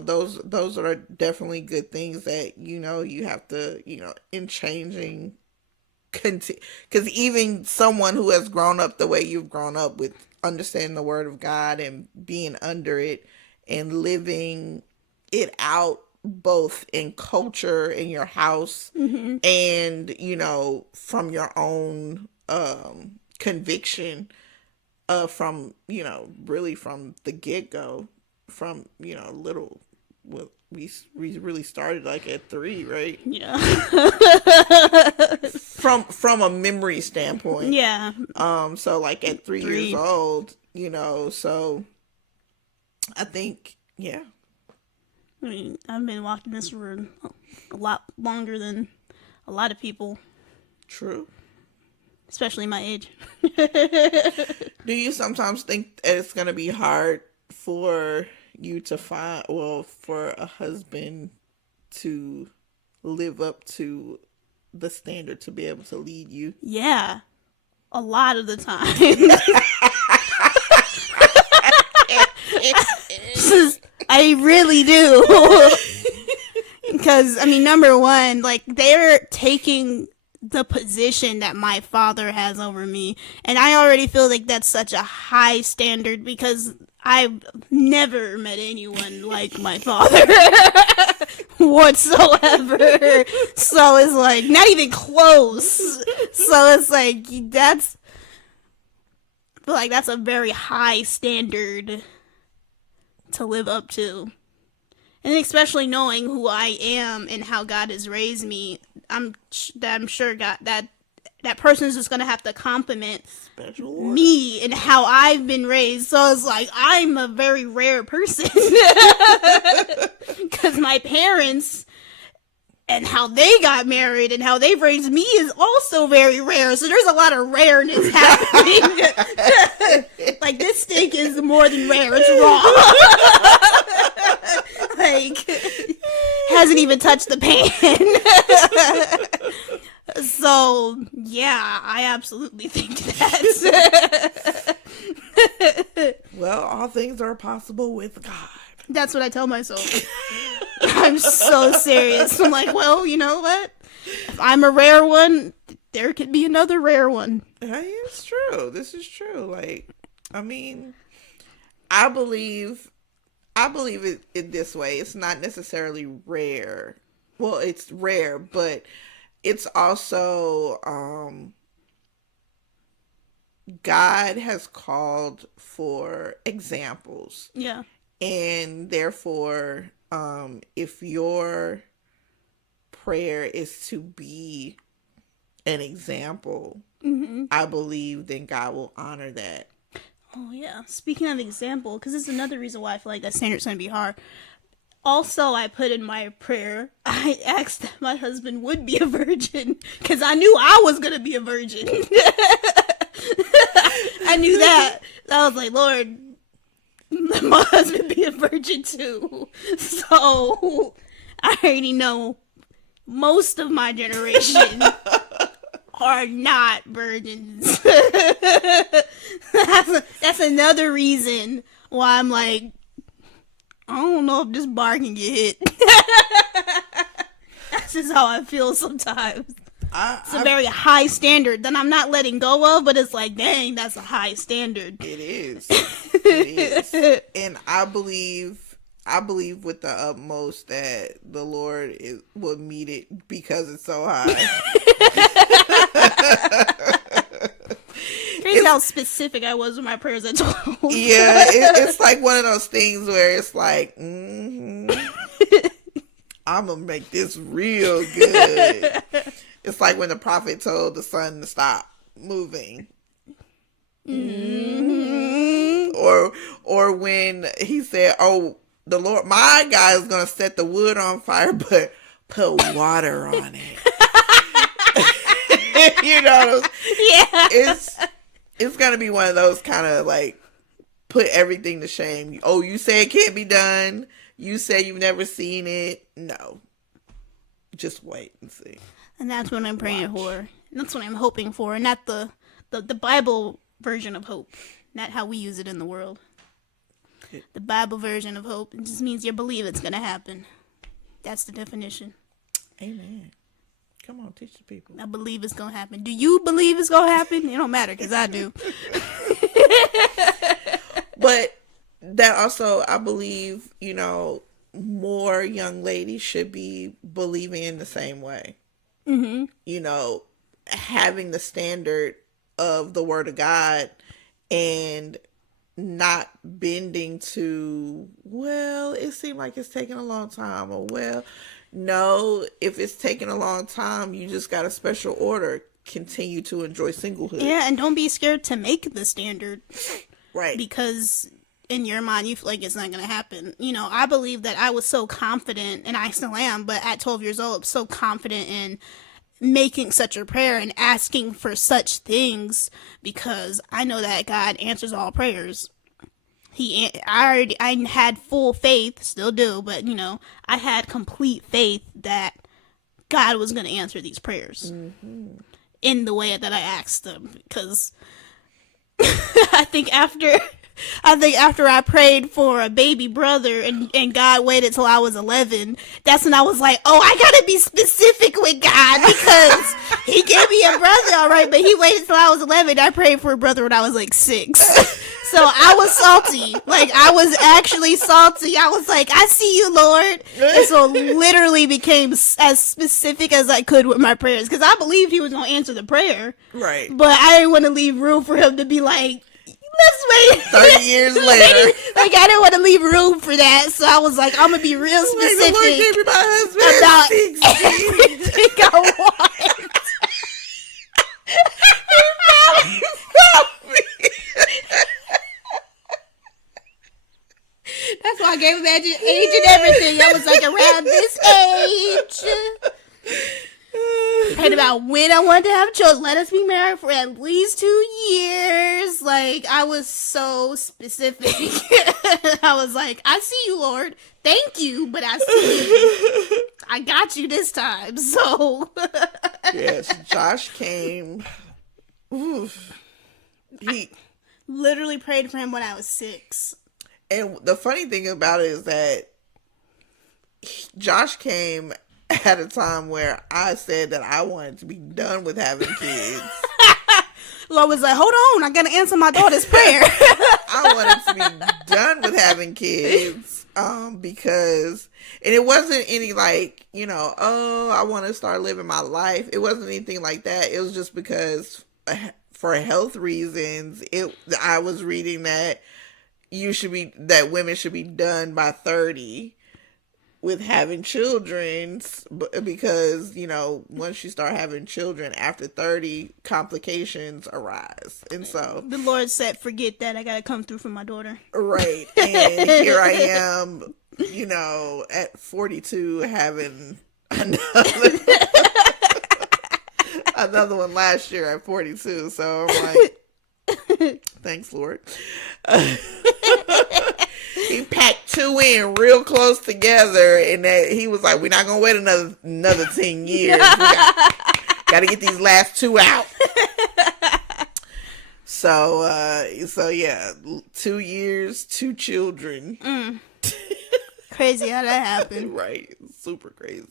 those are definitely good things that, you have to, in changing, because even someone who has grown up the way you've grown up, with understanding the Word of God and being under it and living it out, both in culture, in your house, and, from your own conviction, from, really from the get-go, from, little. Well, we really started like at 3, right? Yeah. From a memory standpoint. Yeah. So like at 3 years old, so I think, yeah. I mean, I've been walking this road a lot longer than a lot of people. True. Especially my age. Do you sometimes think that it's going to be hard for you to find, for a husband to live up to the standard to be able to lead you? Yeah. A lot of the time. I really do. Because, I mean, number one, like, they're taking the position that my father has over me. And I already feel like that's such a high standard because I've never met anyone like my father whatsoever. So it's like, not even close. So it's like, that's a very high standard to live up to. And especially knowing who I am and how God has raised me, I'm sure God that person is just gonna have to compliment me and how I've been raised. So it's like I'm a very rare person because my parents and how they got married and how they've raised me is also very rare. So there's a lot of rareness happening. Like, this steak is more than rare. It's raw. Like, hasn't even touched the pan. So, yeah, I absolutely think that. Well, all things are possible with God. That's what I tell myself. I'm so serious. I'm like, well, you know what? If I'm a rare one, there could be another rare one. It's true. This is true. Like, I mean, I believe it this way. It's not necessarily rare. Well, it's rare, but it's also God has called for examples. Yeah. And therefore, if your prayer is to be an example, I believe then God will honor that. Oh, yeah. Speaking of example, because this is another reason why I feel like that standard's going to be hard. Also, I put in my prayer, I asked that my husband would be a virgin, because I knew I was going to be a virgin. I knew that. I was like, Lord, let my husband be a virgin too. So, I already know most of my generation are not virgins. That's another reason why I'm like, I don't know if this bar can get hit. That's just how I feel sometimes. It's a very high standard that I'm not letting go of, but it's like, dang, that's a high standard. It is. It is. And I believe with the utmost that the Lord will meet it because it's so high. Crazy how specific I was with my prayers at 12. Yeah, it's like one of those things where it's like, I'm going to make this real good. It's like when the prophet told the sun to stop moving. Mm-hmm. Or when he said, oh, the Lord, my God is going to set the wood on fire, but put water on it. You know? Yeah. It's going to be one of those kind of like, put everything to shame. Oh, you say it can't be done. You say you've never seen it. No. Just wait and see. And that's what I'm praying for. That's what I'm hoping for. And not the Bible version of hope. Not how we use it in the world. The Bible version of hope. It just means you believe it's going to happen. That's the definition. Amen. Come on, teach the people. I believe it's going to happen. Do you believe it's going to happen? It don't matter because I do. But that also, I believe, more young ladies should be believing in the same way. Mm-hmm. Having the standard of the Word of God and not bending to, well, it seemed like it's taking a long time, or, well, no, if it's taking a long time, you just got a special order. Continue to enjoy singlehood. Yeah, and don't be scared to make the standard. Right. Because in your mind, you feel like it's not going to happen. You know, I believe that I was so confident, and I still am, but at 12 years old, so confident in making such a prayer and asking for such things, because I know that God answers all prayers. I had full faith, still do, but, you know, I had complete faith that God was going to answer these prayers in the way that I asked them, because I think after I prayed for a baby brother and God waited till I was 11, that's when I was like, oh, I gotta be specific with God, because he gave me a brother, all right, but he waited till I was 11. I prayed for a brother when I was like 6. So I was salty. Like, I was actually salty. I was like, I see you, Lord. And so literally became as specific as I could with my prayers, because I believed he was going to answer the prayer. Right. But I didn't want to leave room for him to be like, let's wait 30 years later. Like, I didn't want to leave room for that. So I was like, I'm going to be real specific about everything I want. That's why I gave him that age and everything. I was like, around this age. And about when I wanted to have children. Let us be married for at least 2 years. Like, I was so specific. I was like, I see you, Lord. Thank you, but I see you. I got you this time. So. Yes, Josh came. Oof. He literally prayed for him when I was 6. And the funny thing about it is that Josh came at a time where I said that I wanted to be done with having kids. Lord was like, hold on, I gotta answer my daughter's prayer. I wanted to be done with having kids. Because, and it wasn't any like, you know, oh, I want to start living my life. It wasn't anything like that. It was just because for health reasons, I was reading that women should be done by 30 with having children, because, you know, once you start having children after 30, complications arise. And so the Lord said, forget that, I gotta come through for my daughter. Right. And here I am, you know, at 42 having another one last year at 42. So I'm like, thanks, Lord. He packed 2 in real close together, and that he was like, we're not gonna wait another 10 years. We gotta get these last 2 out. So yeah, 2 years, 2 children. Crazy how that happened. Right. Super crazy.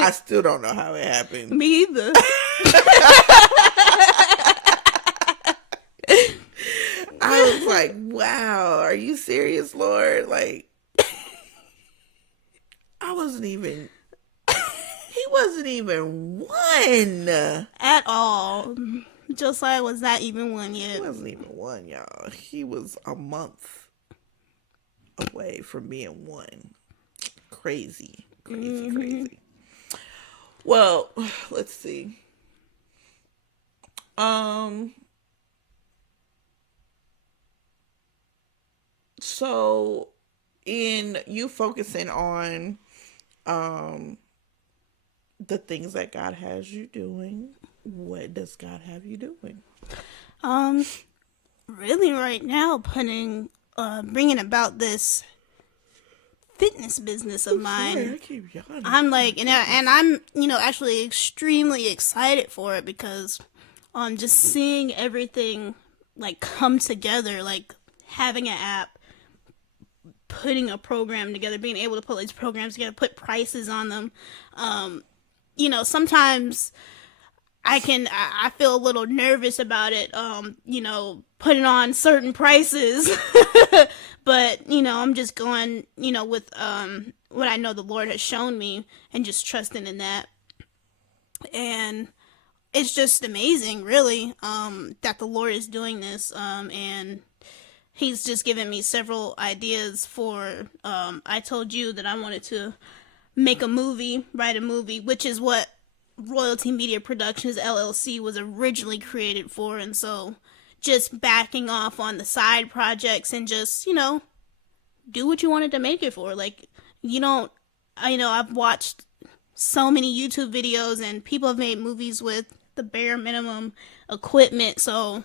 I still don't know how it happened. Me either. I was like, wow, are you serious, Lord? Like, he wasn't even 1. At all. Josiah was not even 1 yet. He wasn't even 1, y'all. He was a month away from being 1. Crazy. Crazy. Well, let's see. So, in you focusing on the things that God has you doing, what does God have you doing? Really right now bringing about this fitness business of mine. Sorry, I keep yawning. I'm like, and I'm, actually extremely excited for it, because just seeing everything like come together, like having an app, putting a program together, being able to put these programs together, put prices on them. Sometimes I feel a little nervous about it, putting on certain prices, but, I'm just going, with, what I know the Lord has shown me, and just trusting in that. And it's just amazing, really, that the Lord is doing this, and he's just given me several ideas for, I told you that I wanted to make a movie, write a movie, which is what Royalty Media Productions LLC was originally created for. And so just backing off on the side projects and just, do what you wanted to make it for. Like, I've watched so many YouTube videos and people have made movies with the bare minimum equipment. So,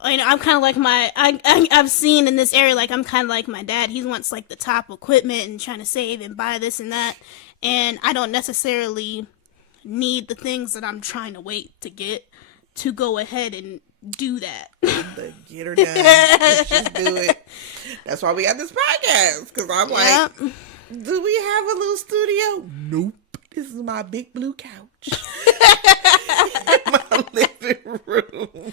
I'm kind of like I've seen in this area, like, I'm kind of like my dad. He wants, like, the top equipment and trying to save and buy this and that. And I don't necessarily need the things that I'm trying to wait to get to go ahead and do that. Get her done. Let's just do it. That's why we got this podcast. Because I'm like, do we have a little studio? Nope. This is my big blue couch. My living room.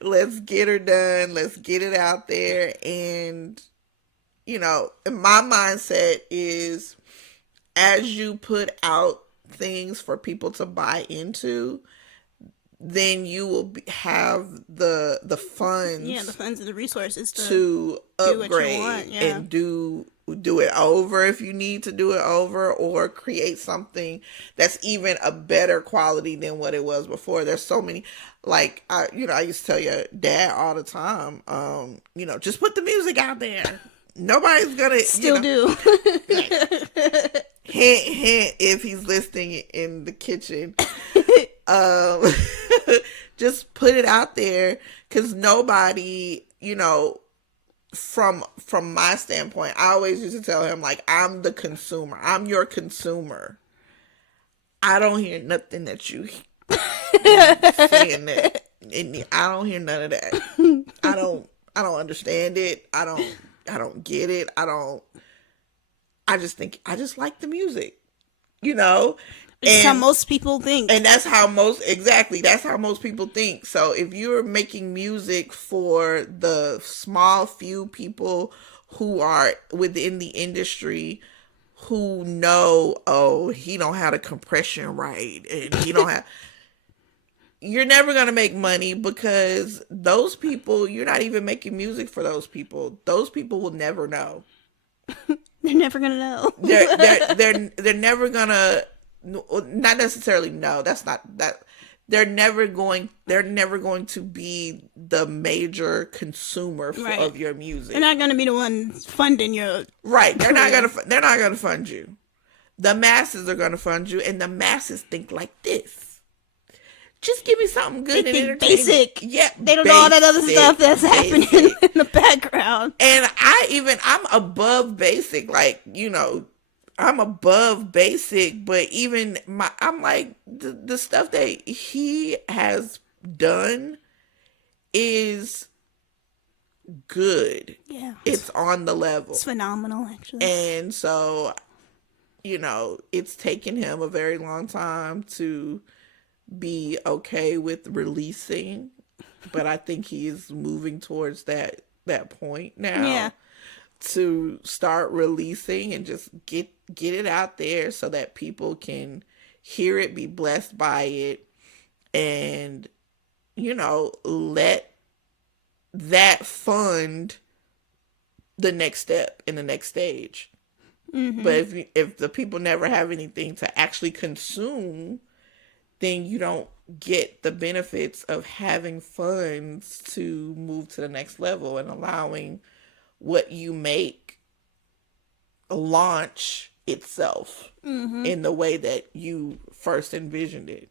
Let's get her done. Let's get it out there. And, my mindset is, as you put out things for people to buy into, then you will have the funds. Yeah, the funds and the resources to upgrade and do it over if you need to do it over, or create something that's even a better quality than what it was before. There's so many, like, I used to tell your dad all the time, just put the music out there. Nobody's gonna still do. Hint, hint, if he's listening in the kitchen. Just put it out there, because nobody, from my standpoint, I always used to tell him, like, I'm the consumer. I'm your consumer. I don't hear nothing that you saying that. I don't hear none of that. I don't understand it. I don't get it. I just like the music, That's how most people think. And that's how most people think. So if you're making music for the small few people who are within the industry, who know, oh, he don't have the compression right, and he don't have, you're never going to make money, because those people, you're not even making music for those people. Those people will never know. They're never going to know. They're never going to, not necessarily know. That's not that. They're never going to be the major consumer of your music. They're not going to be the ones funding your right. They're not going to fund you. The masses are going to fund you, and the masses think like this. Just give me something good and entertaining. Basic. Yeah, they don't know all that other stuff that's happening in the background. And I'm above basic. Like, I'm above basic, but even I'm like, the stuff that he has done is good. Yeah. It's on the level. It's phenomenal, actually. And so, it's taken him a very long time to be okay with releasing, but I think he is moving towards that point now. Yeah. To start releasing and just get it out there so that people can hear it, be blessed by it, and let that fund the next step in the next stage. Mm-hmm. But if the people never have anything to actually consume, then you don't get the benefits of having funds to move to the next level and allowing what you make launch itself in the way that you first envisioned it.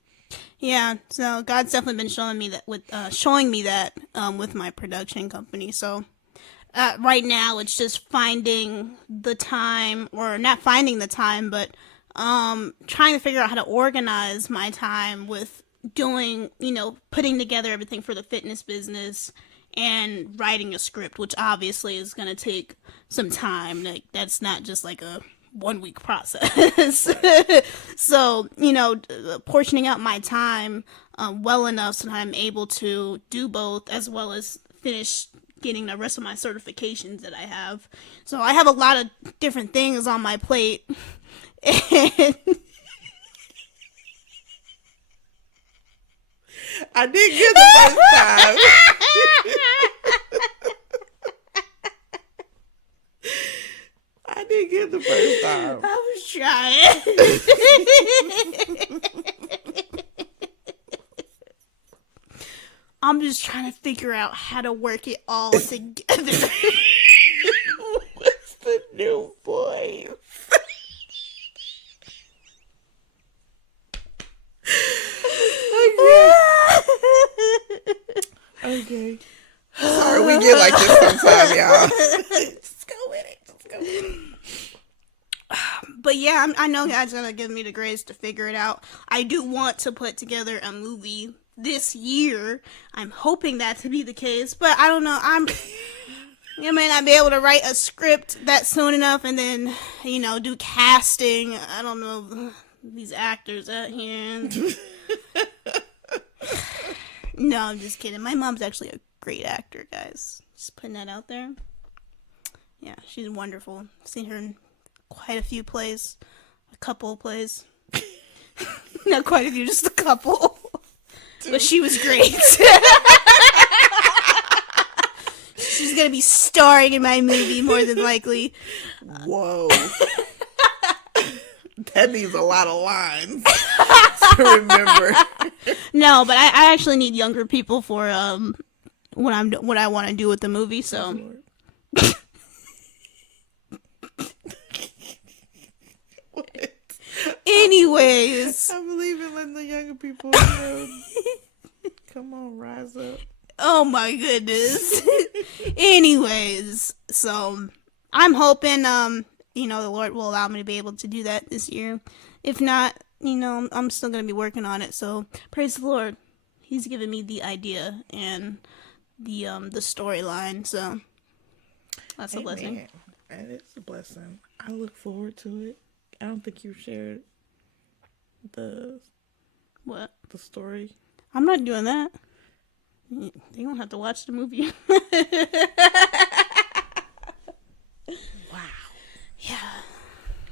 Yeah, so God's definitely been showing me that with my production company. So right now it's just finding the time, or not finding the time, but trying to figure out how to organize my time with doing, putting together everything for the fitness business and writing a script, which obviously is going to take some time. Like, that's not just like a 1 week process. So, portioning out my time well enough so that I'm able to do both, as well as finish getting the rest of my certifications that I have. So I have a lot of different things on my plate. And I did good the first time. first time. I was trying. I'm just trying to figure out how to work it all together. What's the new voice? Okay. Sorry, we get like this sometimes, y'all. Just go with it. Just go with it. But yeah, I know God's gonna give me the grace to figure it out. I do want to put together a movie this year. I'm hoping that to be the case, but I don't know. I may not be able to write a script that soon enough, and then do casting. I don't know these actors out here. No, I'm just kidding. My mom's actually a great actor, guys. Just putting that out there. Yeah, she's wonderful. I've seen her in quite a few plays. A couple of plays. Not quite a few, just a couple. But she was great. She's going to be starring in my movie, more than likely. Whoa. That needs a lot of lines to remember. No, but I actually need younger people for what I want to do with the movie, so... Anyways. I believe in letting the younger people know. Come on, rise up. Oh my goodness. Anyways, so I'm hoping the Lord will allow me to be able to do that this year. If not, I'm still going to be working on it. So praise the Lord. He's given me the idea and the storyline. So that's a blessing. And it's a blessing. I look forward to it. I don't think you shared the story. I'm not doing that. You don't have to watch the movie. Wow. Yeah.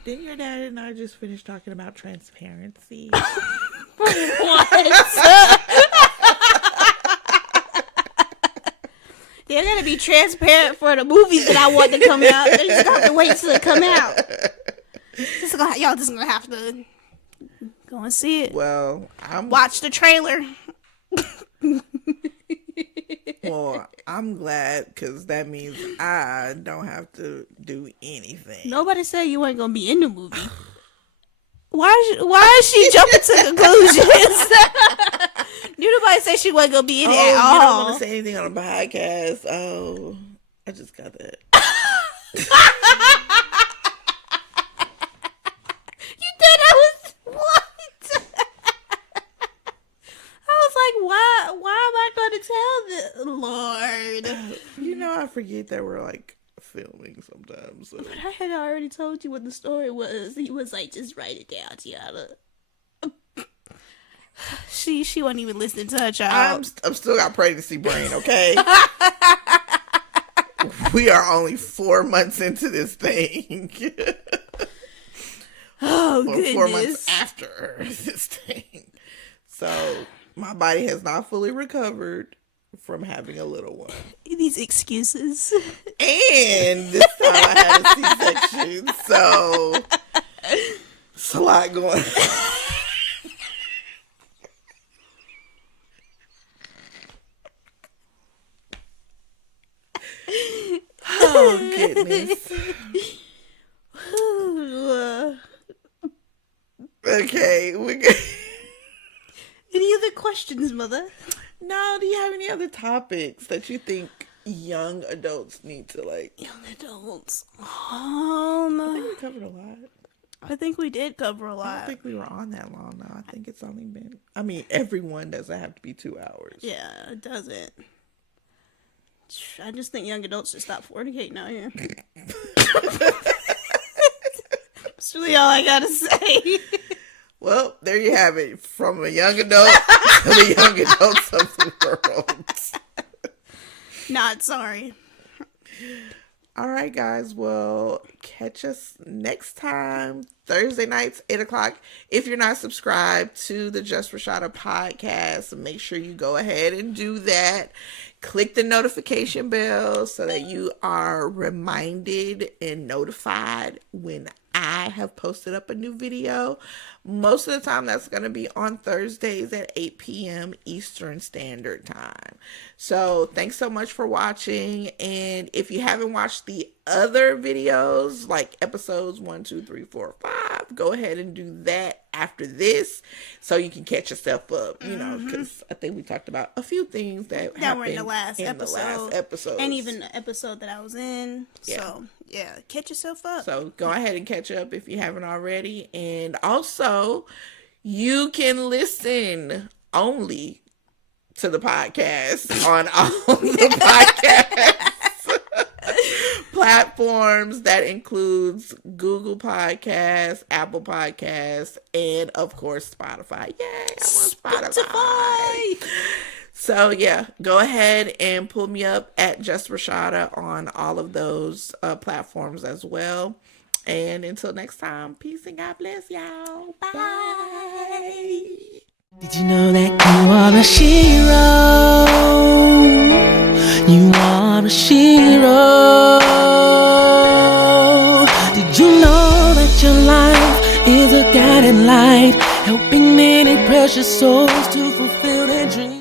Didn't your dad and I just finish talking about transparency? What? They're gonna be transparent for the movies that I want to come out. They just have to wait till it come out. Y'all just gonna have to go and see it. Well, Watch the trailer. Well, I'm glad because that means I don't have to do anything. Nobody said you ain't gonna be in the movie. Why is she jumping to conclusions? Nobody say she wasn't gonna be in it at all. You don't want to say anything on a podcast. Oh, I just got that. You thought I was what? I was like, why am I gonna tell the Lord? I forget that we're like filming sometimes. So. But I had already told you what the story was. He was like, just write it down, Tiana. She wasn't even listening to her child. I'm still got pregnancy brain, okay? We are only 4 months into this thing. Oh, or goodness. 4 months after this thing. So my body has not fully recovered from having a little one. These excuses. And this time I had a C-section, so it's a lot going on. Oh, goodness. Okay. Any other questions, Mother? No, do you have any other topics that you think young adults need to like? Young adults. I think we covered a lot. I think we did cover a I lot. don't think we were on that long now. I think it's only been, everyone doesn't have to be 2 hours. Yeah, it doesn't. I just think young adults should stop fornicating out here. That's really all I gotta say. Well, there you have it. From a young adult to the young adults of the world. Not sorry. All right, guys. Well, catch us next time, Thursday nights, 8 o'clock. If you're not subscribed to the Just Rashatta podcast, make sure you go ahead and do that. Click the notification bell so that you are reminded and notified when I have posted up a new video. Most of the time, that's going to be on Thursdays at 8 p.m. Eastern Standard Time. So thanks so much for watching. And if you haven't watched the other videos, like episodes 1, 2, 3, 4, 5, go ahead and do that after this so you can catch yourself up, you know, because I think we talked about a few things that were in the last episode. And even the episode that I was in. Yeah. So, yeah, catch yourself up. So go ahead and catch up if you haven't already. And also, you can listen only to the podcast on all the podcast platforms. That includes Google Podcasts, Apple Podcasts, and of course Spotify. Yay, I'm on Spotify. So yeah, go ahead and pull me up at Just Rashatta on all of those platforms as well. And until next time, peace and God bless y'all. Bye. Did you know that you are a hero? You are a hero. Did you know that your life is a guiding light, helping many precious souls to fulfill their dreams?